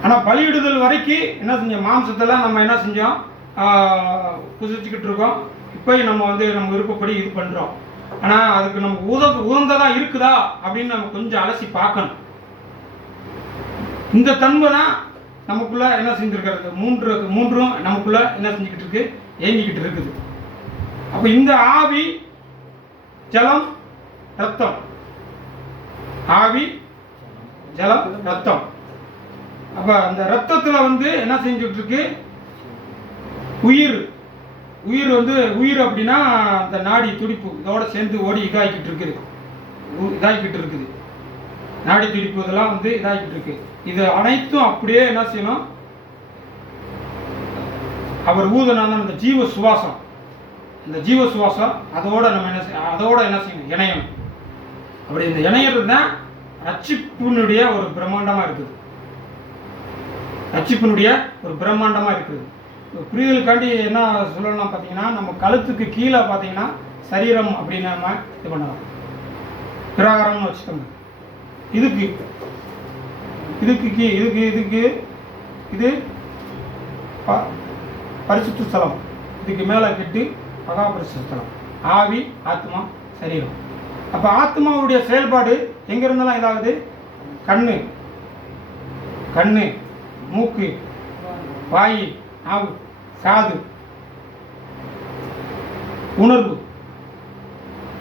ஆனா பலியிடுதல் வரைக்கும் என்ன செஞ்சோம்? மாம்சத்தெல்லாம் நம்ம என்ன செஞ்சோம்? புசிச்சுக்கிட்டு இருக்கோம். இப்போ நம்ம நம்ம விருப்பப்படி இது பண்றோம். ஆனா அதுக்கு நமக்கு உகந்ததா இருக்குதா அப்படின்னு நம்ம கொஞ்சம் அலசி பார்க்கணும். இந்த தன்மை தான் நமக்குள்ள என்ன செஞ்சிருக்கிறது? மூன்றும் நமக்குள்ள என்ன செஞ்சுக்கிட்டு இருக்கு? இயங்கிக்கிட்டு இருக்குது. அப்ப இந்த ஆவி, ஜலம், ரத்தம். ஆவி, ஜலம், ரத்தம். அப்ப அந்த ரத்தத்துல என்ன செஞ்சுட்டு இருக்கு? உயிர் அப்படின்னா அந்த நாடி துடிப்பு இதோட சேர்ந்து ஓடி இதாகிக்கிட்டு இருக்குது. நாடி துடிப்பு இதெல்லாம் இதாகிக்கிட்டு இருக்கு. இது அனைத்தும் அப்படியே என்ன செய்யணும்? அவர் ஊதனான அந்த ஜீவ சுவாசம், அதோட நம்ம என்ன செய்யணும்? இணையணும். அப்படி இந்த இணையறது தான் ரட்சிப்பினுடைய ஒரு பிரம்மாண்டமா இருக்குது. புரிதலுக்காண்டி என்ன சொல்லலாம் பார்த்தீங்கன்னா, நம்ம கழுத்துக்கு கீழே பார்த்தீங்கன்னா சரீரம் அப்படின்னு நம்ம இது பண்ணலாம். பிரகாரம்னு வச்சுக்கோங்க. இதுக்கு இது பரிசுத்த ஸ்தலம். இதுக்கு மேலே கெட்டு மகா பரிசுத்த ஸ்தலம். ஆவி, ஆத்மா, சரீரம். அப்போ ஆத்மாவுடைய செயல்பாடு எங்க இருந்தாலும் இதாகுது? கண்ணு, மூக்கு, வாய், நாவு, காது, உணர்வு,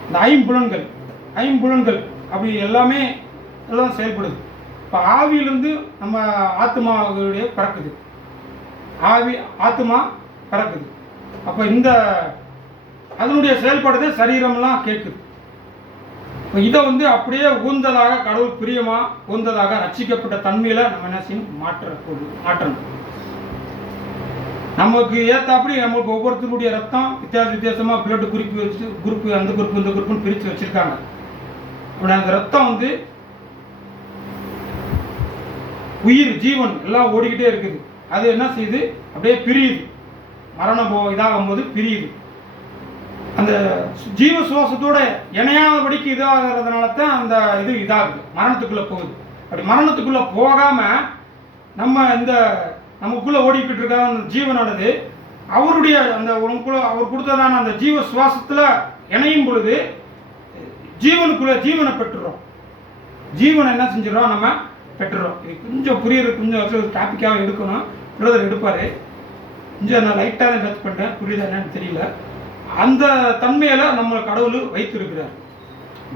இந்த ஐம்புலன்கள் அப்படி எல்லாமே எல்லாம் செயல்படுது. இப்போ ஆவியிலிருந்து நம்ம ஆத்மாவுடைய பிறக்குது. ஆத்மா பிறக்குது. அப்போ இந்த அதனுடைய செயல்பாடு தான் சரீரம்லாம் கேட்குது. இப்போ இதை வந்து அப்படியே உகந்ததாக, கடவுள் பிரியமா உகந்ததாக ரட்சிக்கப்பட்ட தன்மையில நம்ம என்ன செய்யணும், மாற்றணும். நமக்கு ஏத்தாப்படி நமக்கு ஒவ்வொருத்தருடைய ரத்தம் வித்தியாசமா பிளட் குறிப்பு வச்சு குரூப், அந்த குரூப் இந்த குரூப்னு பிரித்து வச்சிருக்காங்க. அப்படி அந்த ரத்தம் வந்து உயிர் ஜீவன் எல்லாம் ஓடிக்கிட்டே இருக்குது. அது என்ன செய்யுது, அப்படியே பிரியுது. மரணம் இதாகும் போது பிரியுது. அந்த ஜீவ சுவாசத்தோட இணையாதபடிக்கு இதாகிறதுனால தான் அந்த இது இதாகுது, மரணத்துக்குள்ள போகுது. அப்படி மரணத்துக்குள்ள போகாம நம்ம இந்த நமக்குள்ள ஓடிக்கிட்டு இருக்க அந்த ஜீவனானது அவருடைய அந்த உனக்குள்ள அவர் கொடுத்ததான அந்த ஜீவ சுவாசத்துல இணையும் பொழுது ஜீவனுக்குள்ள ஜீவனை பெற்றுறோம். ஜீவனை என்ன செஞ்சிடறோம், நம்ம பெற்றுறோம். இது கொஞ்சம் புரியுறது, கொஞ்சம் டாப்பிக்காக எடுக்கணும். பிரதர் எடுப்பாரு. கொஞ்சம் நான் லைட்டாக தான் டச் பண்ணுறேன், புரியுதா என்னன்னு தெரியல. அந்த தன்மையில நம்ம கடவுள் வைத்திருக்கிறார்.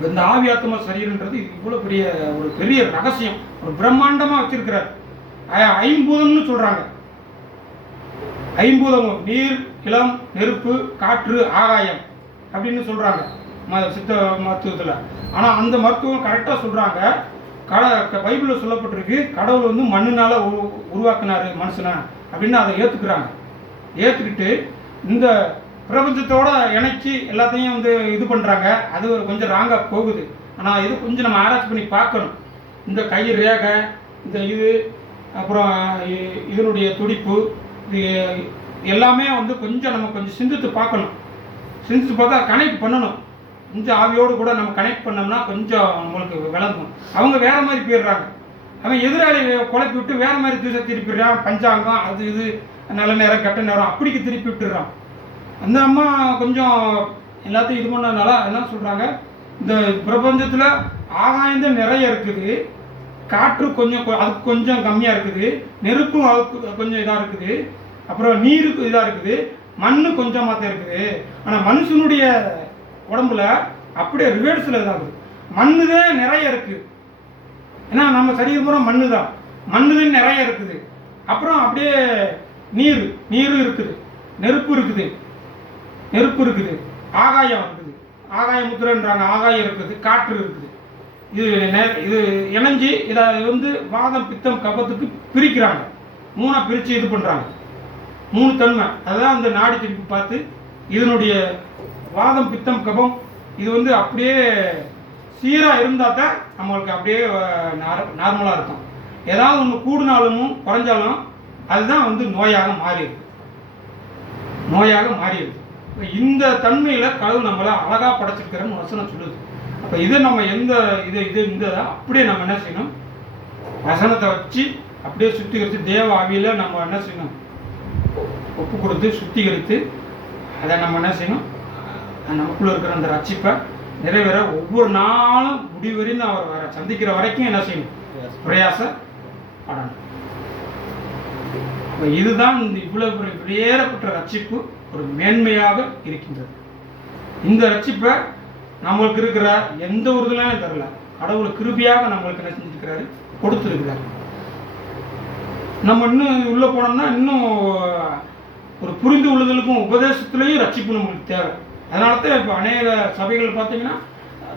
இந்த ஆவி ஆத்மா சரீரன்றது இவ்வளோ பெரிய ஒரு பெரிய ரகசியம், ஒரு பிரம்மாண்டமாக வச்சிருக்கிறார். ஐம்பூதம்னு சொல்றாங்க. ஐம்பூதம் நீர், நிலம், நெருப்பு, காற்று, ஆகாயம் அப்படின்னு சொல்றாங்க சித்த மருத்துவத்தில். ஆனால் அந்த மருத்துவம் கரெக்டாக சொல்றாங்க. பைபிளில் சொல்லப்பட்டிருக்கு, கடவுள் வந்து மண்ணினால உருவாக்குனாரு மனுஷனை அப்படின்னு அதை ஏற்றுக்கிறாங்க. ஏற்றுக்கிட்டு இந்த பிரபஞ்சத்தோட இணைச்சி எல்லாத்தையும் வந்து இது பண்ணுறாங்க. அது ஒரு கொஞ்சம் ராங்காக போகுது. ஆனால் இது கொஞ்சம் நம்ம ஆராய்ச்சி பண்ணி பார்க்கணும். இந்த கை ரேகை, இந்த இது, அப்புறம் இதனுடைய துடிப்பு, இது எல்லாமே வந்து கொஞ்சம் நம்ம கொஞ்சம் சிந்தித்து பார்க்கணும். சிந்தித்து பார்த்தா கனெக்ட் பண்ணணும். கொஞ்சம் ஆவியோடு கூட நம்ம கனெக்ட் பண்ணோம்னா கொஞ்சம் நம்மளுக்கு விளங்கும். அவங்க வேற மாதிரி போயிடுறாங்க. அவன் எதிராளி குழப்பி விட்டு வேற மாதிரி தூசை திருப்பிடுறான். பஞ்சாங்கம் அது இது, நல்ல நேரம் கெட்ட நேரம் அப்படிக்கு திருப்பி விட்டுடுறான். அந்த அம்மா கொஞ்சம் எல்லாத்தையும் இது பண்ணதுனால என்ன சொல்கிறாங்க, இந்த பிரபஞ்சத்தில் ஆகாயந்தான் நிறைய இருக்குது, காற்று கொஞ்சம் அதுக்கு கொஞ்சம் கம்மியாக இருக்குது, நெருப்பும் அதுக்கு கொஞ்சம் இதாக இருக்குது, அப்புறம் நீருக்கு இதாக இருக்குது, மண்ணு கொஞ்சமாக தான் இருக்குது. ஆனால் மனுஷனுடைய உடம்புல அப்படியே ரிவர்ஸில் இதாகுது. மண்ணு தான் நிறைய இருக்குது. ஏன்னா நம்ம சரீரம் பூரா மண்ணு தான், மண்ணு தான் நிறைய இருக்குது. அப்புறம் அப்படியே நீரும் இருக்குது, நெருப்பு இருக்குது, ஆகாயம் இருக்குது, ஆகாய முத்திரன்றாங்க, ஆகாயம் இருக்குது, காற்று இருக்குது. இது இணைஞ்சி இதை வந்து வாதம் பித்தம் கபத்துக்கு பிரிக்கிறாங்க. 3 பிரித்து இது பண்ணுறாங்க. 3 தன்மை. அதுதான் அந்த நாடி திருப்பி பார்த்து இதனுடைய வாதம் பித்தம் கபம் இது வந்து அப்படியே சீராக இருந்தால் தான் நம்மளுக்கு அப்படியே நார்மலாக இருக்கும். ஏதாவது ஒன்று கூடுனாலும் குறைஞ்சாலும் அதுதான் வந்து நோயாக மாறிடுது. இந்த தன்மையில் கடவுள் நம்மளை அழகாக படைச்சிருக்கிறன்னு வசனம் சொல்லுது. அப்போ இதை நம்ம இந்த அப்படியே நம்ம என்ன செய்யணும், வசனத்தை வச்சு அப்படியே சுத்திகரித்து தேவ ஆவியில் நம்ம என்ன செய்யணும், ஒப்பு கொடுத்து சுத்திகரித்து அதை நம்ம என்ன செய்யணும், நமக்குள்ள இருக்கிற அந்த ரட்சிப்பை நிறைவேற ஒவ்வொரு நாளும் முடிவறிந்து அவர் சந்திக்கிற வரைக்கும் என்ன செய்யணும், பிரயாசப்படணும். இதுதான் இந்த இவ்வளவு வெளியேறப்பட்ட ரட்சிப்பு ஒரு மேன்மையாக இருக்கின்றது. இந்த ரட்சிப்பை நம்மளுக்கு இருக்கிற எந்த ஒரு இதுலையும் தரல, கடவுள் கிருபியாக நம்மளுக்கு என்ன செஞ்சிருக்கிறாரு, கொடுத்துருக்கிறாரு. நம்ம இன்னும் உள்ளே போனோம்னா இன்னும் ஒரு புரிந்து கொள்ளுதலுக்கும் உபதேசத்துலேயும் ரட்சிப்பு நம்மளுக்கு தேவை. அதனால தான் இப்போ அநேக சபைகள் பார்த்தீங்கன்னா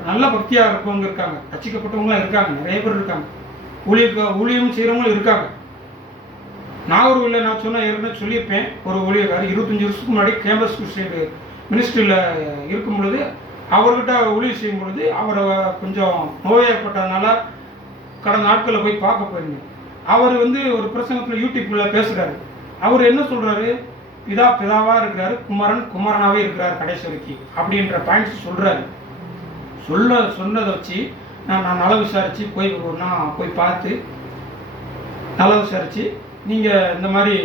நல்ல பக்தியாக இருக்கவங்க இருக்காங்க, ரட்சிக்கப்பட்டவங்களாம் இருக்காங்க, நிறைய பேர் இருக்காங்க, ஊழியம் செய்கிறவங்களும் இருக்காங்க. நாகர்கோவிலில் நான் ஏற்கனவே சொல்லியிருப்பேன், ஒரு ஊழியக்காரர் 25 வருஷத்துக்கு முன்னாடி கேம்பஸ் கிறிஸ்டியன் மினிஸ்ட்ரியில் இருக்கும் பொழுது அவர்கிட்ட ஊழியம் செய்யும் பொழுது அவர் கொஞ்சம் நோயப்பட்டதுனால கடந்த நாட்களில் போய் பார்க்க போயிருந்தேன். அவர் வந்து ஒரு பிரசங்கத்தில் யூடியூப்பில் பேசுகிறாரு. அவர் என்ன சொல்கிறாரு, பிதாவாக இருக்கிறாரு, குமாரனாகவே இருக்கிறார் கடைசி வரைக்கும் அப்படின்ற பாயிண்ட்ஸ் சொல்கிறாரு. சொன்னதை வச்சு நான் நல்லா விசாரித்து போய் பார்த்து நல்லா விசாரித்து, நீங்கள் இந்த மாதிரி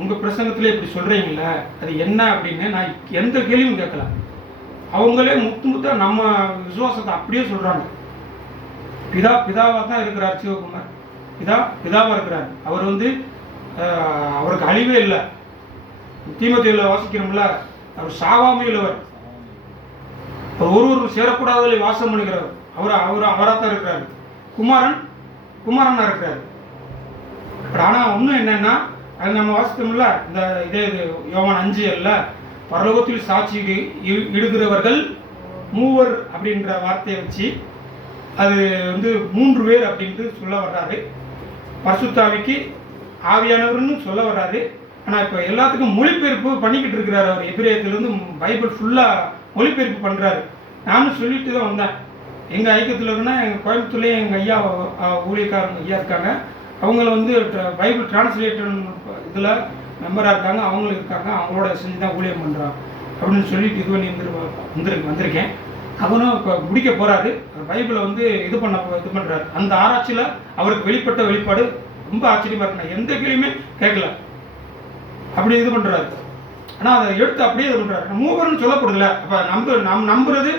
உங்கள் பிரசங்கத்தில் இப்படி சொல்கிறீங்களே அது என்ன அப்படின்னு நான் எந்த கேள்வியும் கேட்கல. அவங்களே முத்தாக நம்ம விசுவாசத்தை அப்படியே சொல்கிறாங்க. பிதாவாக தான் இருக்கிறார் சிவகுமார், பிதாவாக இருக்கிறார். அவர் வந்து அவருக்கு அழிவே இல்லை. தீமோத்தேயுல வாசிக்கிறோம்ல, அவர் சாவாமை உள்ளவர், ஒருவரும் சேரக்கூடாதவர்களை வாசம் பண்ணுகிறவர், அவராக தான் இருக்கிறார். குமாரனாக இருக்கிறார். ஆனால் ஒன்றும் என்னென்னா, அது நம்ம வாசித்தோம்ல, இந்த யோவான் 5 அல்ல, பரலோகத்தில் சாட்சி இடுகிறவர்கள் மூவர் அப்படின்ற வார்த்தையை வச்சு அது வந்து 3 பேர் அப்படின்ட்டு சொல்ல வர்றாரு. பரிசுத்தாவிக்கு ஆவியானவர்னு சொல்ல வர்றாரு. ஆனால் இப்போ எல்லாத்துக்கும் மொழிபெயர்ப்பு பண்ணிக்கிட்டு இருக்கிறாரு. அவர் எபிரேயத்திலேருந்து பைபிள் ஃபுல்லாக மொழிபெயர்ப்பு பண்ணுறாரு. நானும் சொல்லிட்டு தான் வந்தேன். எங்கள் ஐக்கியத்தில் இருக்குன்னா எங்கள் கோயம்புத்தூர்லேயே எங்கள் ஐயா ஊழியக்காரங்க ஐயா இருக்காங்க. அவங்கள வந்து பைபிள் டிரான்ஸ்லேட்டர் இதில் மெம்பராக இருக்காங்க. அவங்களும் இருக்காங்க. அவங்களோட செஞ்சு தான் ஊழியம் பண்ணுறாங்க அப்படின்னு சொல்லிட்டு இது பண்ணி வந்திருக்கேன். அவனும் இப்போ முடிக்க போகிறாரு. பைபிளை வந்து இது பண்ணுறாரு. அந்த ஆராய்ச்சியில் அவருக்கு வெளிப்பட்ட வெளிப்பாடு ரொம்ப ஆச்சரியமாக இருக்கு. நான் எந்த கேள்வியுமே கேட்கல, அப்படி இது பண்ணுறாரு. ஆனால் அதை எடுத்து அப்படியே இது பண்ணுறாரு. மூவர்னு சொல்லப்படுதுல, அப்போ நம்ம நம்புறது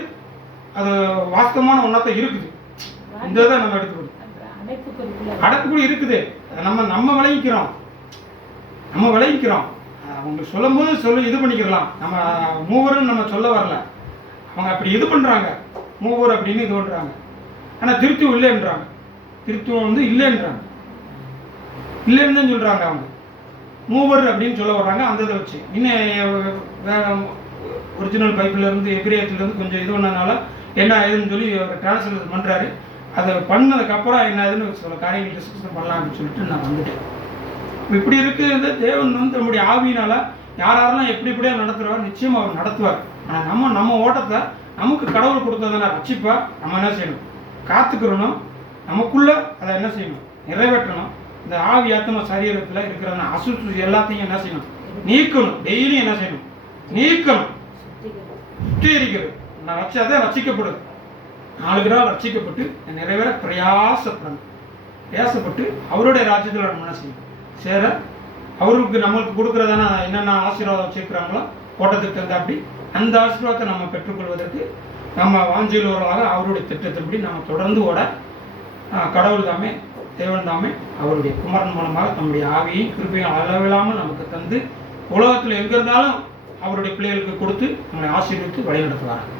அது வாஸ்தவமான ஒன்றாத்தான் இருக்குது. இந்த இதை நம்ம எடுத்துக்கணும். அடக்குக்குடி இருக்குது. நம்ம விளைவிக்கிறோம். அவங்க சொல்லும் போது இது பண்ணிக்கிறலாம். நம்ம மூவர்னு நம்ம சொல்ல வரல. அவங்க அப்படி இது பண்ணுறாங்க, மூவர் அப்படின்னு இது பண்ணுறாங்க. ஆனால் திருத்துவம் இல்லைன்றாங்க. திருத்துவம் வந்து இல்லைன்னு தான் சொல்கிறாங்க. அவங்க மூவர் அப்படின்னு சொல்ல வர்றாங்க. அந்த இதை வச்சு இன்னும் வேற ஒரிஜினல் பைபிள்லேருந்து எபிரேயத்துலேருந்து கொஞ்சம் இது பண்ணனால என்ன ஏதுன்னு சொல்லி அவர் டிரான்ஸ்லேட் பண்ணுறாரு. அதை பண்ணதுக்கப்புறம் என்ன ஏதுன்னு சில காரியங்கள் டிஸ்கஷன் பண்ணலாம் அப்படின்னு சொல்லிட்டு நான் வந்துட்டேன். இப்படி இருக்கிறது தேவன் வந்து நம்முடைய ஆவியினால் யாரெல்லாம் எப்படியா நடத்துகிறார், நிச்சயமாக அவர் நடத்துவார். ஆனால் நம்ம ஓட்டத்தை நமக்கு கடவுள் கொடுத்ததுனா ரட்சிப்பா நம்ம என்ன செய்யணும், காத்துக்கிறணும். நமக்குள்ளே அதை என்ன செய்யணும், நிறைவேற்றணும். இந்த ஆவி ஆத்மா சரீரத்தில் இருக்கிற அசுத்தி எல்லாத்தையும் என்ன செய்யணும், நீக்கணும். டெய்லியும் என்ன செய்யணும், நீக்கணும், சுத்திகரிக்கிறது. நான் வச்சாதான் ரட்சிக்கப்படுது. 4 நாள் ரட்சிக்கப்பட்டு நிறைவேற பிரயாசப்பட்டு அவருடைய ராஜ்யத்தில் நம்ம என்ன செய்யணும், சேர அவருக்கு நம்மளுக்கு கொடுக்குறதான என்னென்ன ஆசீர்வாதம் வச்சிருக்கிறாங்களோ ஓட்டத்துக்கு தகுந்த அப்படி அந்த ஆசீர்வாதத்தை நம்ம பெற்றுக்கொள்வதற்கு நம்ம வாஞ்சியுள்ளவர்களாக அவருடைய திட்டத்தின்படி நம்ம தொடர்ந்து ஓட கடவுள் தாமே தேவன் தாமே அவருடைய குமரன் மூலமாக நம்முடைய ஆவியை கிருபையும் அளவில்லாமல் நமக்கு தந்து உலகத்தில் எங்கே இருந்தாலும் அவருடைய பிள்ளைகளுக்கு கொடுத்து நம்மளை ஆசீர்வித்து வழிநடத்துவார்கள்.